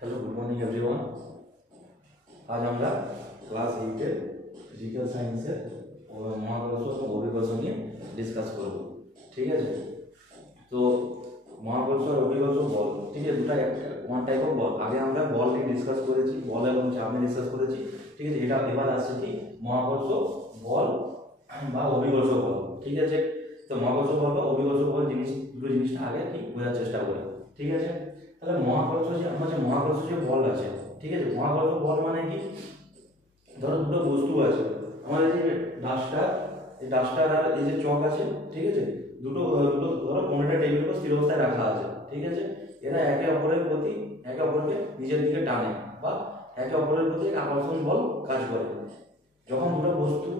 Hello, good morning everyone. আজ আমরা class 8-এর physical সায়েন্সের মহাকর্ষ এবং অভিকর্ষ নিয়ে ডিসকাস করব। ঠিক আছে, তো মহাকর্ষ আর অভিকর্ষ বল, ঠিক আছে, দুটা ওয়ান টাইপ অফ বল। আগে আমরা বল নিয়ে ডিসকাস করেছি, বল এবং চাপ নিয়ে ডিসকাস করেছি। ঠিক আছে, এটা এবার আসছে কি মহাকর্ষ বল বা অভিকর্ষ বল। ঠিক আছে, তো মহাকর্ষ বল বা অভিকর্ষ বল দুটো জিনিসটা আগে কি বোঝার চেষ্টা করি। ঠিক আছে, তাহলে মহাকর্ষ মহাকর্ষ যে বল আছে, ঠিক আছে, মহাকর্ষ বল মানে কি, ধরো দুটো বস্তু আছে, আমাদের যে ডাস্টার, এই ডাস্টার আর এই যে চক আছে, ঠিক আছে, দুটো দুটো ধরো কোনটা টেবিলের উপর স্থির অবস্থায় রাখা আছে। ঠিক আছে, এরা একে অপরকে নিজের দিকে টানে বা একে অপরের প্রতি আকর্ষণ বল কাজ করে। যখন দুটো বস্তু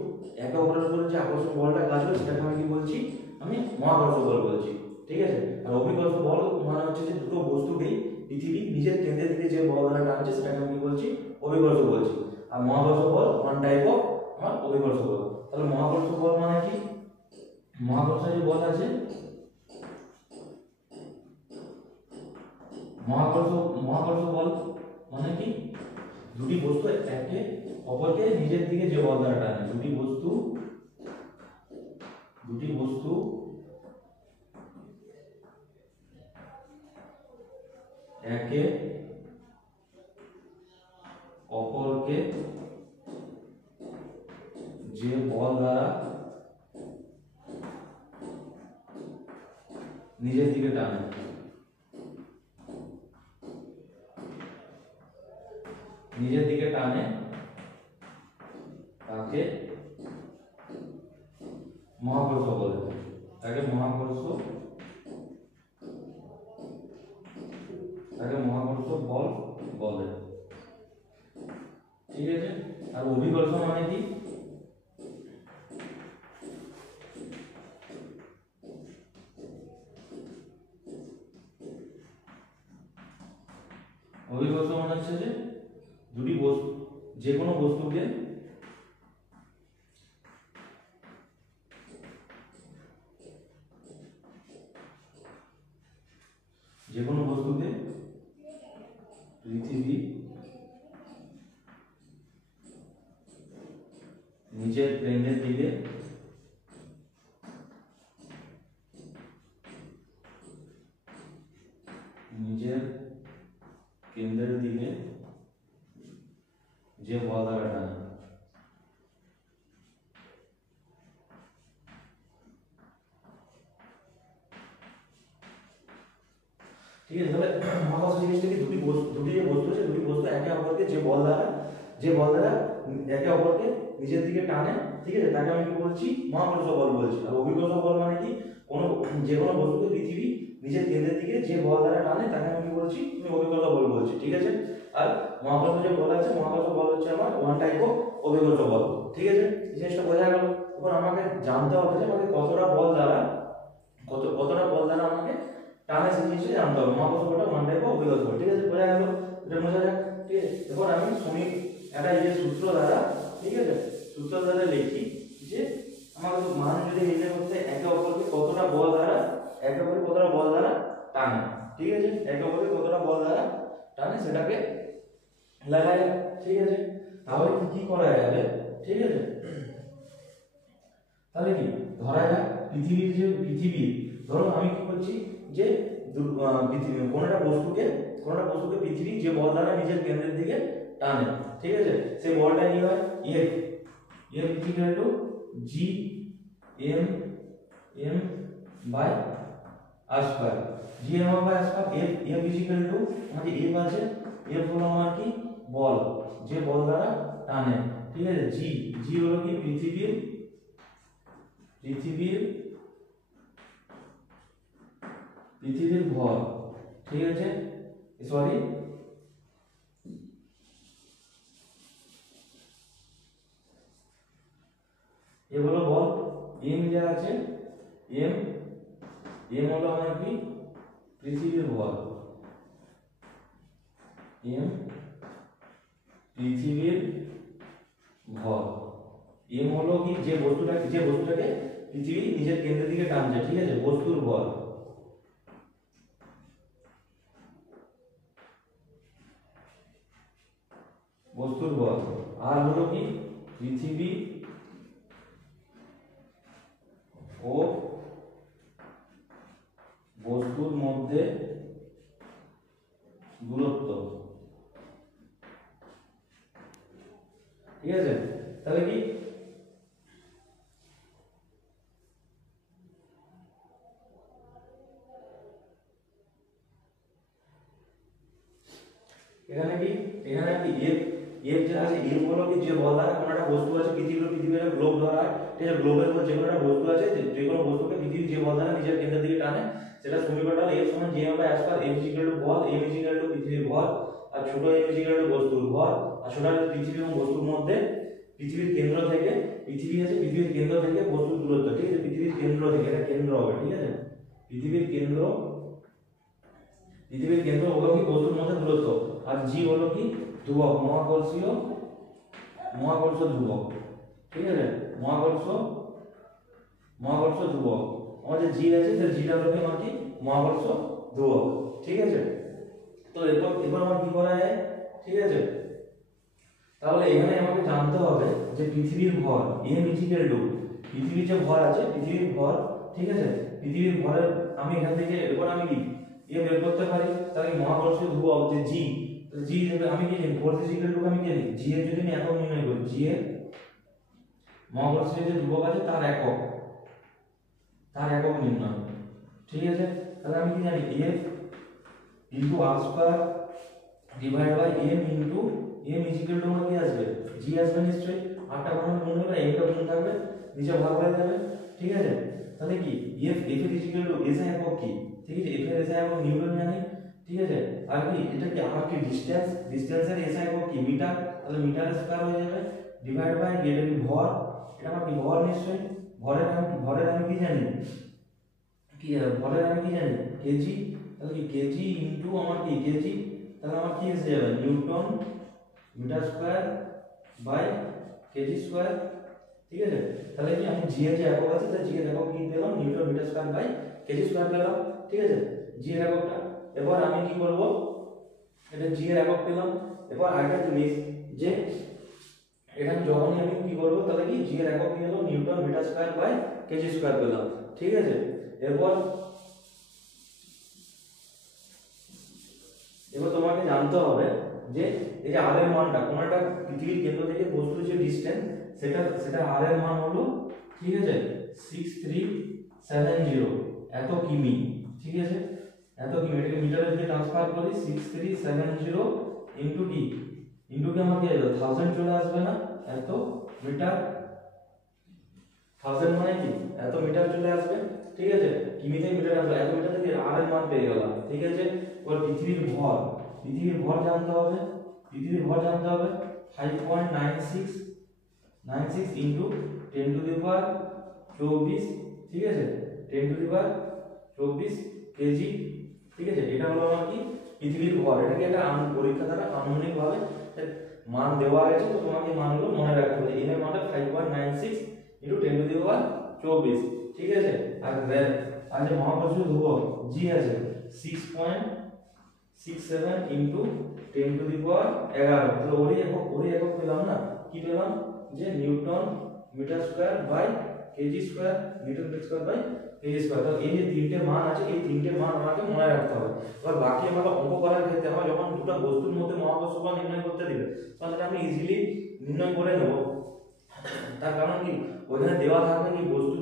একে অপরের উপরে যে আকর্ষণ বলটা কাজ করে সেটাকে আমি কি বলছি, আমি মহাকর্ষ বল বলছি। ঠিক আছে, আর অভিকর্ষ বল মানে হচ্ছে যে দুটো বস্তুকেই পৃথিবী নিজের কেন্দ্রের দিকে যে বল দ্বারা টানছে সেটাকে আমি কি বলছি, অভিকর্ষ বলছি। আর মহাকর্ষ বল ওয়ান টাইপ অফ আমার অভিকর্ষ বল। তাহলে মহাকর্ষ বল মানে কি, মহাকর্ষ যে বল আছে, মহাকর্ষ বল মানে কি, দুটি বস্তু একে অপরকে নিজের দিকে যে বল দ্বারা টানে, দুটি বস্তু একে অপরকে যে বল দ্বারা নিজের দিকে টানে, তাকে মহাকর্ষ বলে, মহাকর্ষ বল বলে। ঠিক আছে, আর অভিকর্ষ মানে কি, অভিকর্ষ মানে হচ্ছে যে দুটি বস্তু, যে কোনো বস্তুকে পৃথিবী নিজের কেন্দ্রের দিকে যে বল দ্বারা টানে। ঠিক আছে, তাহলে মহাকর্ষ জিনিসটা কি, দুটি যে বস্তু আছে, দুটি বস্তু একে অপরকে যে বল দ্বারা একে অপরকে নিজের দিকে টানে। ঠিক আছে, তাকে আমি কি বলছি, মহাকর্ষ বল বলছি। আর অভিকর্ষ বল মানে কি, যে কোনো বস্তুকে পৃথিবী নিজের কেন্দ্রের দিকে যে বল দ্বারা টানে তাকে আমি কি বলছি, আমি অভিকর্ষ বল বলছি। ঠিক আছে, আর মহাকর্ষ যে বল আছে, মহাকর্ষ বল হচ্ছে আমার ওয়ান টাইপ অফ অভিকর্ষ বল। ঠিক আছে, এই জিনিসটা বোঝা গেল। এবার আমাকে জানতে হবে যে আমাকে কতটা বল দ্বারা আমাকে টানে, সেই জিনিসটা জানতে হবে। মহাকর্ষ বলটা ওয়ান টাইপ অফ অভিকর্ষ বল। ঠিক আছে, বোঝা গেল, এটা বোঝা যাক। ঠিক আছে, এবার আমি একটা এই সূত্র দ্বারা, ঠিক আছে, সূত্র দ্বারা লিখি যে আমাকে তো মান যদি নির্ণয় করতে একে অপরকে কতটা বল দ্বারা টানে। ঠিক আছে, একে অপরকে কতটা বল দ্বারা টানে সেটাকে লাগাই। ঠিক আছে, তাহলে কি করা যাবে, ঠিক আছে, তাহলে কি ধরা যাক পৃথিবী ধরো আমি কি করছি যে কোনটা বস্তুকে পৃথিবী যে বল দ্বারা নিজের কেন্দ্রের দিকে টানে। ঠিক আছে, সেই বলটা কি হয়, F equal to G M by r square. G M by r square. F equal to আমাদের F আছে, F হলো আমার কি বল, যে বল দ্বারা টানে। ঠিক আছে, G হলো কি পৃথিবীর ভর। ঠিক আছে, সরি এ হলো বল, M যা আছে, M হলো আমার কি পৃথিবীর ভর, M পৃথিবীর ভর। M হলো কি যে বস্তুটাকে পৃথিবী নিজের কেন্দ্রের দিকে টানছে। ঠিক আছে, বস্তুর ভর। বস্তুর ভর, আর হলো কি পৃথিবী ও বস্তুর মধ্যে দূরত্ব। ঠিক আছে, তাহলে কি এখানে কি এফ যে আছে, এফ হলো কি যে বল দ্বারা কোনো একটা বস্তু আছে, পৃথিবীর গ্লোব ধরা হয়, ঠিক আছে, গ্লোবের উপর যে কোনো একটা বস্তু আছে, যে কোনো বস্তুকে পৃথিবী যে বল দ্বারা নিজের কেন্দ্রের দিকে টানে, সেটা সমীকরণটা এফ সমান G by S per F equal to বল, এম ইকুয়াল টু পৃথিবীর ভর, আর ছোট এম ইকুয়াল টু বস্তুর ভর, আর ছোট পৃথিবী এবং বস্তুর মধ্যে পৃথিবীর কেন্দ্র থেকে পৃথিবীর কেন্দ্র থেকে বস্তুর দূরত্ব। ঠিক আছে, পৃথিবীর কেন্দ্র থেকে, এটা কেন্দ্র হবে। ঠিক আছে, পৃথিবীর কেন্দ্র হলো কি বস্তুর মধ্যে দূরত্ব, আর জি হলো কি ধ্রুবক, মহাকর্ষ ধ্রুবক। ঠিক আছে, মহাকর্ষ ধ্রুবক, আমাদের জি আছে, তাহলে জিটা হলো কি আমার কি মহাকর্ষ ধ্রুবক। ঠিক আছে, তো এবার আমার কি করা যায়? ঠিক আছে, তাহলে এখানে আমাকে জানতে হবে যে পৃথিবীর ভর এম ইকুয়াল টু পৃথিবীর যে ভর আছে, পৃথিবীর ভর। ঠিক আছে, পৃথিবীর ভরের আমি এখান থেকে এবার আমি কি বের করতে পারি, তাহলে মহাকর্ষ ধ্রুবক যে জি, আমি কি জানি ফোর্স ইকুয়াল টু আমি কি জানি জি এর যদি আমি একক নির্ণয় করি, জি এর মহাকর্ষীয় যে ধ্রুবক আছে তার একক নির্ণয়। ঠিক আছে, তাহলে আমি কি জানি F into r square divide by m into m equal to আমার কি আসবে জি আসবে নিশ্চয়ই, আটটা গুণ হলে একটা গুণ থাকবে, নিচে ভাগ হয়ে যাবে। ঠিক আছে, তাহলে কি এফ এর ইকুয়াল টু এসআই একক কি, ঠিক আছে, এফ এর এসআই একক নিউটন জানি। ঠিক আছে, আর কি এটা কি আমার কি ডিসটেন্সের এসআই একক কি মিটার, তাহলে মিটার স্কয়ার হয়ে যাবে ডিভাইড বাই এটা কি ভর, এটা আমার কি ভর নিশ্চয়ই, ভরের আমি কি জানি কেজি, তাহলে কি কেজি ইনটু আমার কি কেজি, তাহলে আমার কি এসে যাবে newton metre square by kg square. ঠিক আছে, তাহলে কি আমি জি এর যে একক আছে, তাহলে জি এর একক কি পেলাম newton metre square by kg square পেলাম। ঠিক আছে, জি এর এককটা, এবার আমি কি করব, এটা জি এর একক পেলাম। এবার আরেকটা জিনিস যে এখানে যখন আমি কি করব, তাহলে কি জি এর একক কি হলো newton metre square by kg square পেলাম। ঠিক আছে, এবার তোমাকে জানতে হবে যে এই যে আর এর মানটা, কোন একটা পৃথিবীর কেন্দ্র থেকে বস্তুর যে ডিসটেন্স, সেটা আর এর মান হলো, ঠিক আছে, 6370 এত কিমি। ঠিক আছে, এত কিমি, এটাকে মিটারে যদি ট্রান্সফার করি 6370 ইনটু কি আমার কি আসবে 1000 চলে আসবে না, এত মিটার, 1000 মানে কি এত মিটার চলে আসবে। ঠিক আছে, কিমি থেকে মিটার আসবে, এত মিটার থেকে আর এর মান পেয়ে গেলাম। ঠিক আছে, এবার পৃথিবীর ভর জানতে হবে, 5.96 ইনটু 10 টু দি পাওয়ার 24। ঠিক আছে, 10 টু দি পাওয়ার 24 কেজি। ঠিক আছে, এটা হলো আমার কি পৃথিবীর ভর। এটাকে একটা পরীক্ষা দ্বারা আনুমানিক ভাবে মান দেওয়া আছে, তো তোমাকে মানগুলো মনে রাখতে হবে। এর মানটা 5.96 ইনটু 10 টু দি পাওয়ার 24। ঠিক আছে, আর যে মহাকর্ষীয় ধ্রুবক জি আছে 6.67 ইনটু 10 টু দি পাওয়ার 11। তাহলে ওরই একক পেলাম না, কি পেলাম যে newton metre square by kg square, newton metre square by kg square. তাহলে এই যে তিনটে মান আছে, এই তিনটে মান আমাকে মনে রাখতে হবে। এবার বাকি আমরা অঙ্ক করার ক্ষেত্রে আমরা যখন দুটো বস্তুর মধ্যে মহাকর্ষ বল নির্ণয় করতে দিবে, তখন সেটা আমি ইজিলি নির্ণয় করে নেব। তার কারণ কি ওখানে দেওয়া থাকবে কি বস্তু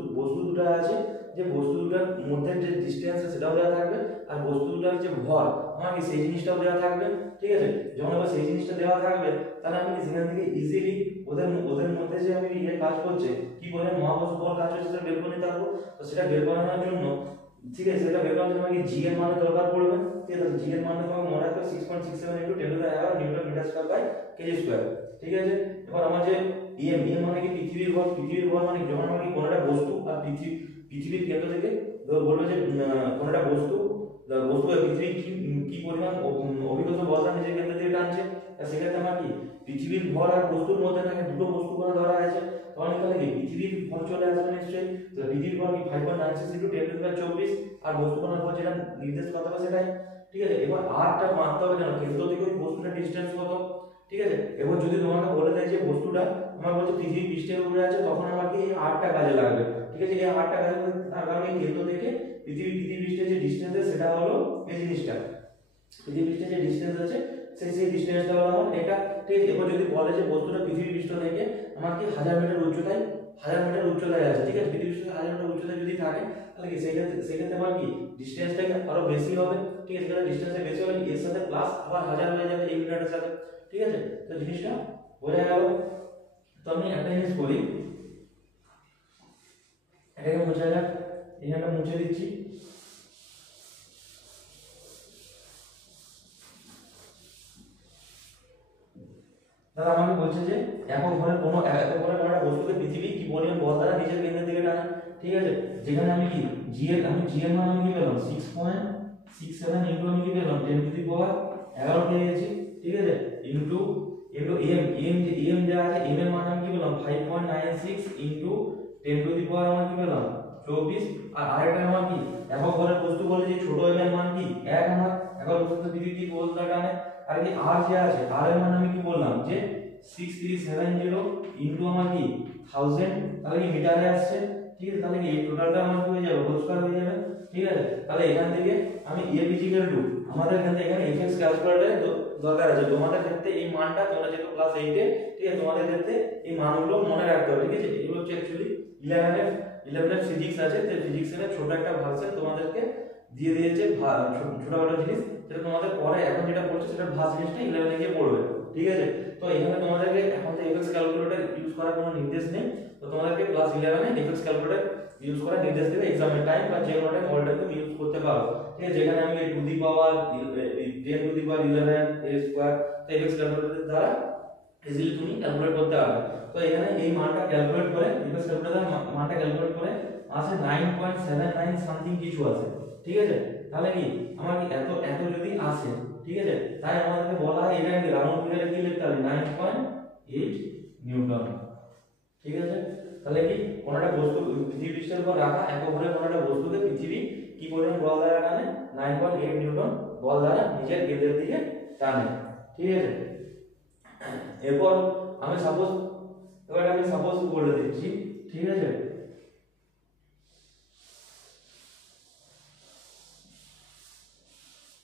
দুটো আছে, যে বস্তু দুটোর মধ্যে যে ডিসটেন্স সেটাও দেওয়া থাকবে, আর বস্তু দুটোর যে ভর আমাকে সেই জিনিসটাও দেওয়া থাকবে। ঠিক আছে, যখন আবার সেই জিনিসটা দেওয়া থাকবে, তাহলে আমি সেখান থেকে ইজিলি ওদের মধ্যে যে আমি কাজ করছে, কি করে মহাকর্ষ বল কাজ হচ্ছে সেটা বের করে নিতে পারবো। তো সেটা বের করানোর জন্য, ঠিক আছে, সেটা বের করার জন্য আমাকে জি এর মানের দরকার পড়বে। ঠিক আছে, জি এর মানটা তোমাকে মনে রাখতে হবে 6.67 into 10 to the power newton metre square by kg square. ঠিক আছে, এবার আমার যে এম মানে কি পৃথিবীর ভর মানে যখন আমাকে কোনো একটা বস্তু আর পৃথিবীর কেন্দ্র থেকে বলবো যে কোনো একটা বস্তু পৃথিবী কি পরিমাণ অভিগত বলটা নিজের কেন্দ্র থেকে টানছে, সেক্ষেত্রে আমার কি পৃথিবীর ভর আর বস্তুর মধ্যে থাকে দুটো বস্তু কোনো ধরা আছে, তখন তাহলে কি পৃথিবীর ভর চলে আসবে নিশ্চয়ই। তাহলে পৃথিবীর ভর কি 5.96 ইনটু 10 টু দি পাওয়ার 24, আর বস্তু কোণের ভর যেটা নির্দেশ করতে হবে সেটাই। ঠিক আছে, এবার আরটা মানতে হবে কেন, কেন্দ্র থেকে ওই বস্তুটার ডিসটেন্স কত, ঠিক আছে। এবার যদি তোমাকে বলে দেয় যে বস্তুটা আমার বলছে পৃথিবী পৃষ্ঠের উপরে আছে, তখন আমাকে এই আরটা কাজে লাগবে, ঠিক আছে। এই আরটা কাজে লাগবে তার কারণে কেন্দ্র থেকে পৃথিবী পৃষ্ঠের যে ডিসটেন্স আছে সেটা হলো এই জিনিসটা, পৃথিবী পৃষ্ঠের যে ডিসটেন্স আছে সেই ডিসটেন্সটা হলো আমার এটা, ঠিক আছে। এবার যদি বলে যে বস্তুটা পৃথিবী পৃষ্ঠ থেকে আমার কি 1000 মিটার উচ্চতায়, 1000 মিটার উচ্চতায় আছে, ঠিক আছে। পৃথিবী পৃষ্ঠ থেকে 1000 মিটার উচ্চতায় যদি থাকে তাহলে কি সেক্ষেত্রে আমার কি ডিসটেন্সটা আরো বেশি হবে, ঠিক আছে। সেখানে ডিসটেন্সটা বেশি হবে, এর সাথে প্লাস আবার 1000 হয়ে যাবে এই মিটারের সাথে, ঠিক আছে। তো জিনিসটা বোঝা গেল। তো আমি একটা জিনিস বলি, এটাকে মুছে যাক, এখানটা মুছে দিচ্ছি। দাদা আমাকে বলছে যে একক ঘরে কোনো একটা বস্তুকে পৃথিবী কি পরিমাণ বল দ্বারা নিচের কেন্দ্রের দিকে টানে, ঠিক আছে। যেখানে আমি কি জি এর মান আমি কি পেলাম 6.67 ইনটু আমি কি পেলাম 10 টু দি পাওয়ার 11 পেয়ে গেছি, ঠিক আছে। ইনটু এম যা আছে এম এর মান আমি কি পেলাম 5.96 ইনটু 10 টু দি পাওয়ার আমি কি পেলাম 24। আর আরেকটা আমার কি একক ঘরের বস্তু বলে যে ছোট এম এর মান কি 1 আমার একক বস্তু পৃথিবী কি বল দ্বারা টানে। আর কি আর যে আছে আর এর মান আমি কি বললাম যে 6370 ইনটু আমার কি 1000, তাহলে কি মিটারে আসছে, ঠিক আছে। তাহলে কি এই টোটালটা আমার কি হয়ে যাবে হোল স্কয়ার হয়ে যাবে, ঠিক আছে। তাহলে এখান থেকে আমি a ইকুয়াল টু আমাদের এখান থেকে এখানে fx ক্যালকুলেটর দরকার আছে, তোমাদের ক্ষেত্রে এই মানটা তোমরা যেহেতু ক্লাস 8 এ, ঠিক আছে, তোমাদের ক্ষেত্রে এই মানগুলো মনে রাখতে হবে, ঠিক আছে। এগুলো হচ্ছে অ্যাকচুয়ালি 11 এর ফিজিক্স আছে, তো ফিজিক্সের ছোট একটা ভার্সন তোমাদেরকে দিয়ে দিয়েছে, ছোটখাটো জিনিস যেটা তোমাদের পরে এখন যেটা পড়ছে সেটা ভার্স জিনিসটা 11 এ গিয়ে পড়বে, ঠিক আছে। তো এখানে তোমাদেরকে এখন তো এফএক্স ক্যালকুলেটর ইউজ করার কোনো নির্দেশ নেই, তো তোমাদেরকে ক্লাস 11 এ এফএক্স ক্যালকুলেটর ইউজ করার নির্দেশ দেবে এক্সামের টাইম বা যে কোনো টাইম অল টাইম তুমি ইউজ করতে পারো, ঠিক আছে। যেখানে আমি two the power 10 to the power 11 A square তো এফএক্স ক্যালকুলেটর দ্বারা ইজিলি তুমি ক্যালকুলেট করতে পারবে। তো এখানে এই মানটা ক্যালকুলেট করে এফএক্স ক্যালকুলেটর মানটা ক্যালকুলেট করে আসে 9.79 সামথিং কিছু আছে, ঠিক আছে। তাহলে কি আমার কি এত যদি আসে, ঠিক আছে, তাই আমাদেরকে বলা হয় এটা কি রাউন্ড ফিগারে কি লিখতে হবে 9.8 নিউটন, ঠিক আছে। তাহলে কি কোনটা বস্তু পৃথিবী পৃষ্ঠের উপর রাখা একক ঘরে কোনটা বস্তুকে পৃথিবী কি পরিমাণ বল দ্বারা টানে 9.8 নিউটন বল দ্বারা নিজের কেন্দ্রের দিকে টানে, ঠিক আছে। এরপর আমি সাপোজ বলে দিচ্ছি, ঠিক আছে।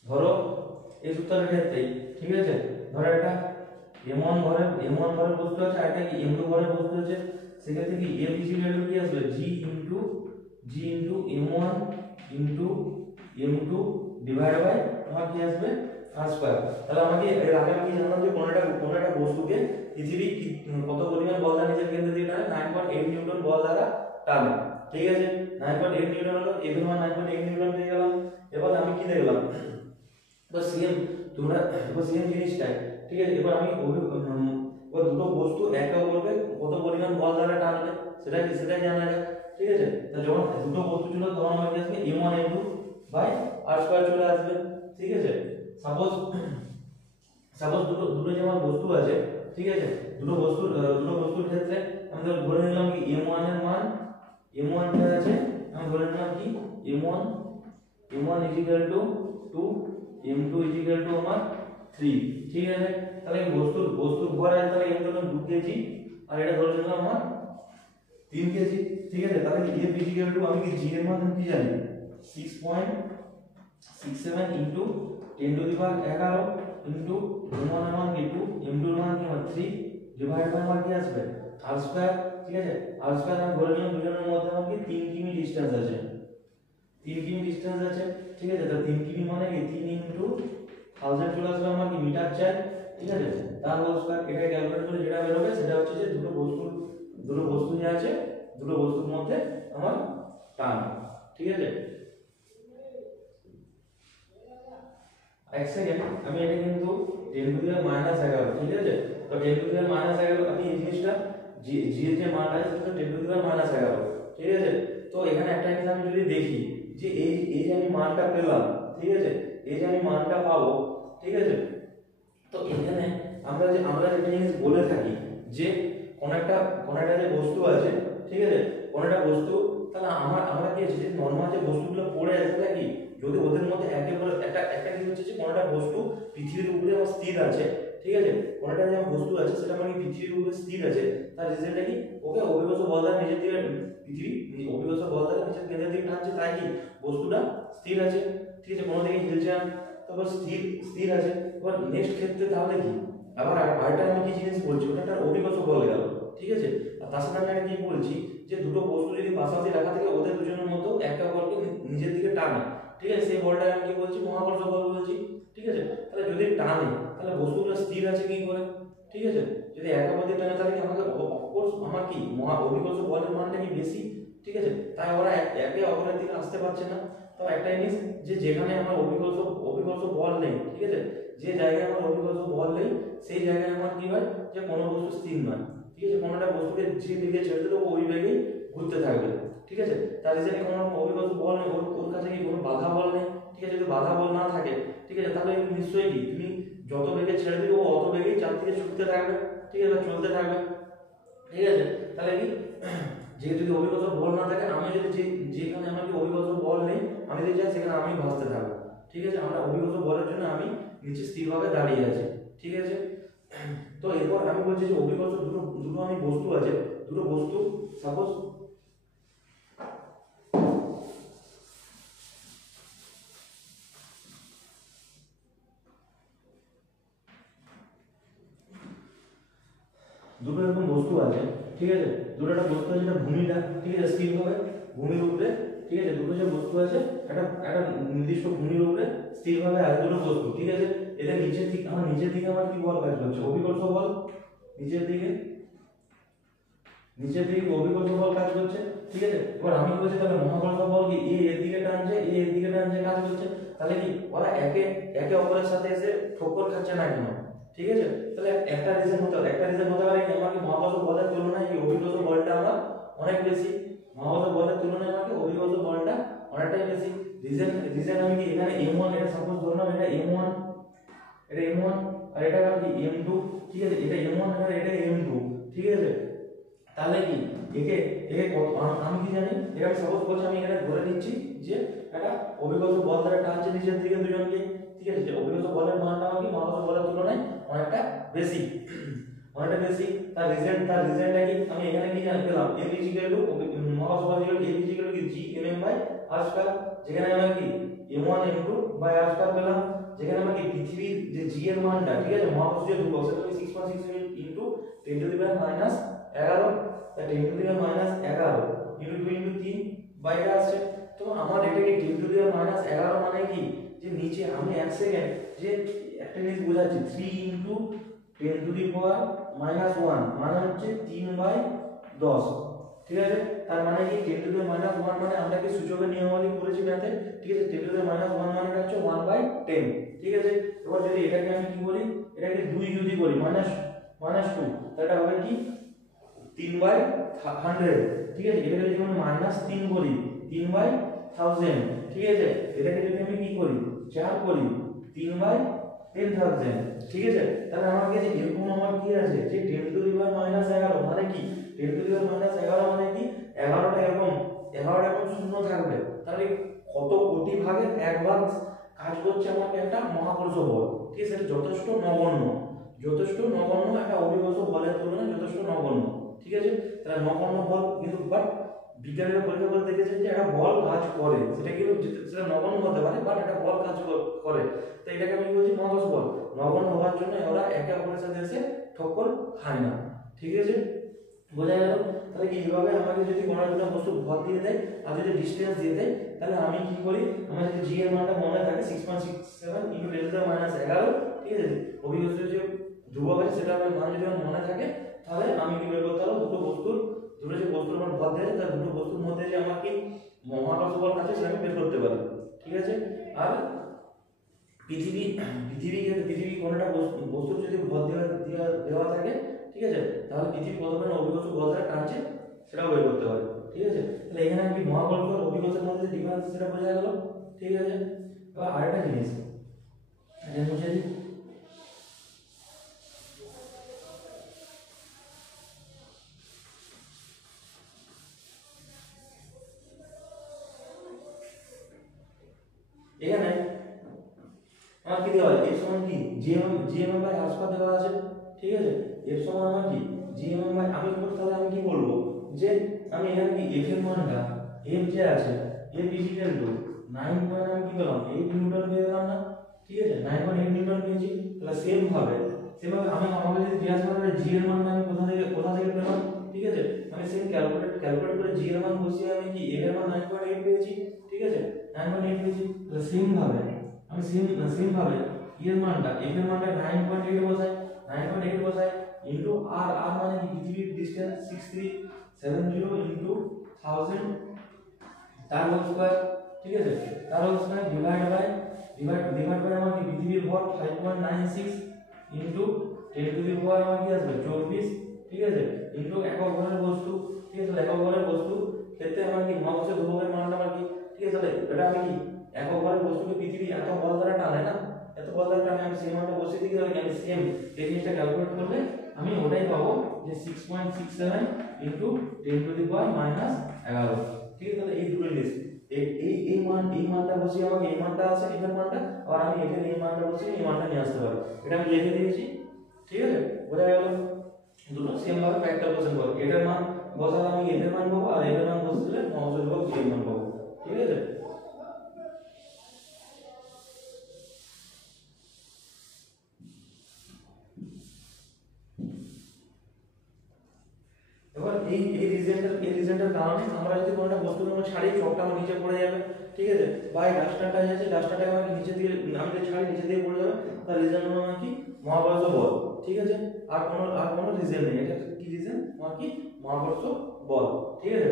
ধরো এই সূত্রের ক্ষেত্রে, ঠিক আছে, ধরো একটা m1 ঘরের বস্তু আছে আর একটা কি m2 ঘরের বস্তু আছে, সেক্ষেত্রে কি m ইকুয়াল টু কি আসবে g into m1 into m2 divide by আমার কি আসবে r স্কয়ার। তাহলে আমাকে এর আগে আমি কি জানলাম যে কোনটা বস্তুকে পৃথিবী কত পরিমাণ বল দ্বারা নিজের কেন্দ্রে দিয়ে টানে 9.8 নিউটন বল দ্বারা টানে, ঠিক আছে। 9.8 নিউটন হলো f এর মান 9.8 নিউটন পেয়ে গেলাম। এবার আমি কি দেখলাম এবার সেম জিনিসটাই, ঠিক আছে। এবার আমি ওই দুটো বস্তু একে অপরকে কত পরিমাণ বল দ্বারা টানবে সেটাই জানা যায়, ঠিক আছে। তো যখন দুটো বস্তু ছিল তখন আমার কি আসবে m1 m2 by r square চলে আসবে, ঠিক আছে। সাপোজ দুটো যেমন বস্তু আছে, ঠিক আছে, দুটো বস্তুর ক্ষেত্রে আমি ধরে নিলাম কি m1 এর মান m1 যা আছে আমি ধরে নিলাম কি m1 is equal to 2, m2 is equal to আমার 3, ঠিক আছে। তাহলে বস্তুর ভর আছে তাহলে m ধরলাম 2 কেজি আর এটা ধরে নিলাম আমার 3 কেজি, ঠিক আছে। তাহলে f is equal to আমি কি g এর মান কি জানি 6.67 into 10 to the power 11 into m1 এর মান কি 2, m2 এর মান কি আমার 3 ডিভাইড বাই আমার কি আসবে r স্কয়ার, ঠিক আছে। r স্কয়ার আমি ধরে নিলাম দুজনের মধ্যে আমার কি 3 কিমি ডিসটেন্স আছে, 3 কিমি ডিসটেন্স আছে, ঠিক আছে। তো 3 কিমি মানে কি 3 ইনটু 1000 চলে আসবে আমার কি মিটার চার, ঠিক আছে। তার হোল স্কয়ার এটা ক্যালকুলেট করে যেটা বের হবে সেটা হচ্ছে যে দুটো বস্তু যে আছে দুটো বস্তুর মধ্যে আমার টান, ঠিক আছে। এক সেকেন্ড আমি এটা কিন্তু 10 টু দি পাওয়ার -11, ঠিক আছে। তো 10 টু দি পাওয়ার -11 আমি এই জিনিসটা জি এর যে মানটা আছে সেটা 10 টু দি পাওয়ার -11, ঠিক আছে। তো এখানে একটা জিনিস আমি যদি দেখি যে এই যে আমি মানটা পেলাম, ঠিক আছে, এই যে আমি মানটা পাবো, ঠিক আছে। তো এখানে আমরা যেটা জিনিস বলে থাকি যে কোন একটা যে বস্তু আছে, ঠিক আছে, কোন একটা বস্তু, তাহলে আমরা কি আছে যে নরমাল যে বস্তুগুলো পড়ে আছে তাহলে কি যদি ওদের মধ্যে একটা কি হচ্ছে যে কোন একটা বস্তু পৃথিবীর উপরে স্থির আছে, ঠিক আছে, কোনটা যে বস্তু আছে সেটা মানে পৃথিবীর উপরে স্থির আছে, তার রিজনটা কি ওকে অভিকর্ষ বল দ্বারা নিচের দিকে পৃথিবী অভিকর্ষ বল দ্বারা নিচের কেন্দ্রের দিকে টানছে, তাই কি বস্তুটা স্থির আছে, ঠিক আছে, কোনো দিকে হিলছে না, তারপর স্থির স্থির আছে। এবার নেক্সট ক্ষেত্রে তাহলে কি আবার আরেকটা আমি কি জিনিস বলছি, ওটা একটা অভিকর্ষ বল গেল, ঠিক আছে। আর তার সাথে আমি একটা কি বলছি যে দুটো বস্তু যদি পাশাপাশি রাখা থাকে ওদের দুজনের মধ্যে একে অপরকে নিজের দিকে টানে, ঠিক আছে, সেই বলটা আমি কি বলছি মহাকর্ষ বল বলছি, ঠিক আছে। তাহলে যদি টানে তাহলে বস্তুটা স্থির আছে কি করে, ঠিক আছে, যদি একে অপরকে টানে তাহলে কি আমাকে অফকোর্স আমার কি অভিকর্ষ বলের মানটা কি বেশি, ঠিক আছে, তাই ওরা একে অপরের দিকে আসতে পারছে না। তো একটা জিনিস যে যেখানে আমার অভিকর্ষ বল নেই, ঠিক আছে, যে জায়গায় আমার অভিকর্ষ বল নেই সেই জায়গায় আমার কি হয় যে কোনো বস্তু স্থির নয়, ঠিক আছে, কোনোটা বস্তুকে যে দিকে ছেড়ে দেবো ওই বেগেই ঘুরতে থাকবে, ঠিক আছে। তার রিজনে কোনো অভিকর্ষ বল নেই, ওর কাছে কি কোনো বাধা বল নেই, ঠিক আছে, যদি বাধা বল না থাকে, ঠিক আছে, তাহলে নিশ্চয়ই কি তুমি যত বেগে ছেড়ে দিবে ও অত বেগেই চারদিকে ছুটতে থাকবে, ঠিক আছে, চলতে থাকবে, ঠিক আছে। তাহলে কি যে যদি অভিকর্ষ বল না থাকে আমি যদি যেখানে আমার কি অভিকর্ষ বল নেই আমি যদি যাই সেখানে আমি ভাসতে থাকবো, ঠিক আছে, আমরা অভিকর্ষ বলের জন্য আমি নিচে স্থিরভাবে দাঁড়িয়ে আছি, ঠিক আছে। তো এরপর আমি বলছি যে অভিকর্ষ দুটো দুটো আমি বস্তু আছে, দুটো বস্তু সাপোজ দুটো এরকম বস্তু আছে, ঠিক আছে, দুটো একটা বস্তু আছে যেটা ভূমিটা, ঠিক আছে, স্থির হবে ভূমির উপরে, ঠিক আছে, দুটো যে বস্তু আছে একটা নির্দিষ্ট ভূমির উপরে স্থিরভাবে আছে দুটো বস্তু, ঠিক আছে। এদের নিচের দিকে আমার কি বল কাজ করছে অভিকর্ষ বল, নিচের দিকে অভিকর্ষ বল কাজ করছে, ঠিক আছে। এবার আমি বলছি তাহলে মহাকর্ষ বল কি এর দিকে টানছে এর দিকে টানছে কাজ করছে, তাহলে কি ওরা একে অপরের সাথে এসে ঠক্কর খাচ্ছে না কেন, ঠিক আছে। তাহলে একটা রিজন হতে পারে কি আমার কি মহাকর্ষ বলের তুলনায় কি অভিকর্ষ বলটা আমার অনেক বেশি, মহাকর্ষ বলের তুলনায় আমাকে অভিকর্ষ বলটা অনেকটাই বেশি। রিজন আমি কি এখানে m1 এটা সাপোজ ধরলাম এটা m1 আর এটা কি m2, ঠিক আছে, এটা m1 আর এটা m2, ঠিক আছে। তাহলে কি একে আমি কি জানি এটা আমি সাপোজ করছি আমি এখানে ধরে নিচ্ছি যে একটা অভিকর্ষ বল দ্বারা টানছে নিচের দিকে দুজনকে, ঠিক আছে, যে অভিকর্ষ বলের মানটা কি মহাকর্ষ বলের তুলনায় অনেকটা বেশি, তার রিজনটা কি আমি এখানে কি জানি পেলাম m মহাকর্ষ বল কি g m/r², যেখানে আমরা কি m1 m2 r² পেলাম, যেখানে আমরা কি পৃথিবীর যে g এর মানটা, ঠিক আছে, মহাকর্ষ যে ধ্রুবক সেটা 6.67 * 10⁻11 তা 10⁻11 * 2 * 3 বাইরে আসছে। তো আমার এটা কি 10⁻11 মানে কি যে নিচে আমি 1 সেকেন্ড যে একটা জিনিস বোঝাচ্ছি 3 * 10⁻1 মানে হচ্ছে 3/10, ঠিক আছে। তার মানে কি 10⁻1 মানে আমরা কি সূচকের নিয়মাবলী পড়েছি ম্যাথে, ঠিক আছে, 10⁻1 মানে হচ্ছে 1/10, ঠিক আছে। এবার যদি এটাকে আমি কি বলি এটাকে 2 যদি করি -2 তাহলে হবে কি 3/100, ঠিক আছে। এটাকে যদি আমি -3 করি 3/1000, ঠিক আছে। এটাকে যদি আমি কি করি 4 করি 3/10,000, ঠিক আছে। তাহলে আমার কাছে এরকম আমার কি আছে যে 10⁻11 মানে কি 10⁻11 মানে কি 11টা এরকম শূন্য থাকবে, তাহলে কত কোটি ভাগের এক ভাগ কাজ করছে আমাকে একটা মহাকর্ষ বল, ঠিক আছে, এটা যথেষ্ট নগণ্য একটা অভিকর্ষ বলের তুলনায় যথেষ্ট নগণ্য, ঠিক আছে। তাহলে নগণ্য বল কিন্তু বাট বিজ্ঞানীরা পরীক্ষা করে দেখেছেন যে একটা বল কাজ করে, সেটা নগণ্য হতে পারে বাট একটা বল কাজ করে, তো এটাকে আমি বলছি মহাকর্ষ বল। নগণ্য হওয়ার জন্য ওরা একে অপরের সাথে এসে ঠক্কর খায় না, ঠিক আছে, বোঝা গেল। তাহলে কি এইভাবে আমাকে যদি কোনো একটা বস্তু ভর দিয়ে দেয় আর যদি ডিসটেন্স দিয়ে দেয় তাহলে আমি কি করি আমার যদি জি এর মানটা মনে থাকে 6.67 * 10⁻11, ঠিক আছে, অভিকর্ষ যে ধ্রুবক আছে সেটা আমার মান যদি আমার মনে থাকে তাহলে আমি কি বের করতে পারবো দুটো যে বস্তুর আমার ভর দেয় তার দুটো বস্তুর মধ্যে যে আমার কি মহাকর্ষ বল আছে সেটা আমি বের করতে পারি, ঠিক আছে। আর পৃথিবী কোনটা বস্তুর যদি ভর দেওয়া থাকে, ঠিক আছে, তাহলে পৃথিবী কত পরিমাণ অভিকর্ষ বল দ্বারা টানছে সেটাও বের করতে পারি, ঠিক আছে। তাহলে এখানে কি মহাকর্ষ আর অভিকর্ষের মধ্যে ডিফারেন্স সেটা বোঝা গেল, ঠিক আছে। এবার আরেকটা জিনিস এটা মুছে দিই, এখানে আমার কি দেওয়া আছে f সমান কি gmm বাই r স্কয়ার দেওয়া আছে, ঠিক আছে। f সমান আমার কি gmm বাই, আমি তাহলে আমি কি বলবো যে আমি এখানে কি f এর মানটা f যে আছে f ইকুয়াল টু 9 আমি কি পেলাম 8 নিউটন পেয়ে গেলাম না, ঠিক আছে। 9.8 নিউটন পেয়েছি। তাহলে সেম ভাবে আমি আমাকে যদি জিজ্ঞাসা করে g এর মানটা আমি কোথা থেকে পেলাম, ঠিক আছে। আমি সেম ক্যালকুলেট করে g এর মান বসিয়ে আমি কি f এর মান 9.8 পেয়েছি, ঠিক আছে। 9.8 পেয়েছি। তাহলে সেম ভাবে আমি সেম ভাবে এর মানটা f এর মানটা 9.8 বসাই ইনটু r মানে কি পৃথিবীর ডিসটেন্স 6370 ইনটু 1000 তার হোল স্কয়ার, ঠিক আছে। তার হোল স্কয়ার ডিভাইড বাই আমার কি পৃথিবীর ভর 5.96 ইনটু 10 টু দি পাওয়ার আমার কি আসবে 24, ঠিক আছে, ইনটু একক ভরের বস্তু, ঠিক আছে। একক ভরের বস্তু ক্ষেত্রে আমার কি মহাকর্ষীয় ধ্রুবকের মানটা আমার কি, ঠিক আছে। তাহলে এটা আমি কি একক ভরের বস্তুকে পৃথিবী এত বল দ্বারা টানে না, এত বল দ্বারা টানে, আমি সেই মানটা বসিয়ে দিই। তাহলে আমি সেম এই জিনিসটা ক্যালকুলেট করলে আমি ওটাই পাবো যে 6.67 ইনটু 10 টু দি পাওয়ার -11, ঠিক আছে। তাহলে এই দুটো জিনিস এই মানটা বসিয়ে আমাকে এই মানটা আছে f এর মানটা, আর আমি f এর এই মানটা বসিয়ে এই মানটা নিয়ে আসতে পারি। এটা আমি লিখে দিয়েছি, ঠিক আছে। বোঝা গেল? দুটো সেম ভাবে ফ্যাক্টরাইজেশন করব। f এর মান বসালে আমি f এর মান পাবো, আর f এর মান বসালে মহাকর্ষীয় ধ্রুবক g এর মান পাবো, ঠিক আছে। এবার এই রিজেন্টের কারণে আমরা যদি কোনটা বস্তু আমরা ছাড়ি চকটা আমার নিচে পড়ে যাবে, ঠিক আছে। বা এই ডাস্টারটা আছে ডাস্টারটা আমাকে নিচে দিয়ে আমি যদি ছাড়ি নিচে দিয়ে পড়ে যাবে, তার রিজন হলো আমার কি মহাকর্ষ বল, ঠিক আছে। আর কোনো রিজন নেই, এটা কি রিজন আমার কি মহাকর্ষ বল, ঠিক আছে।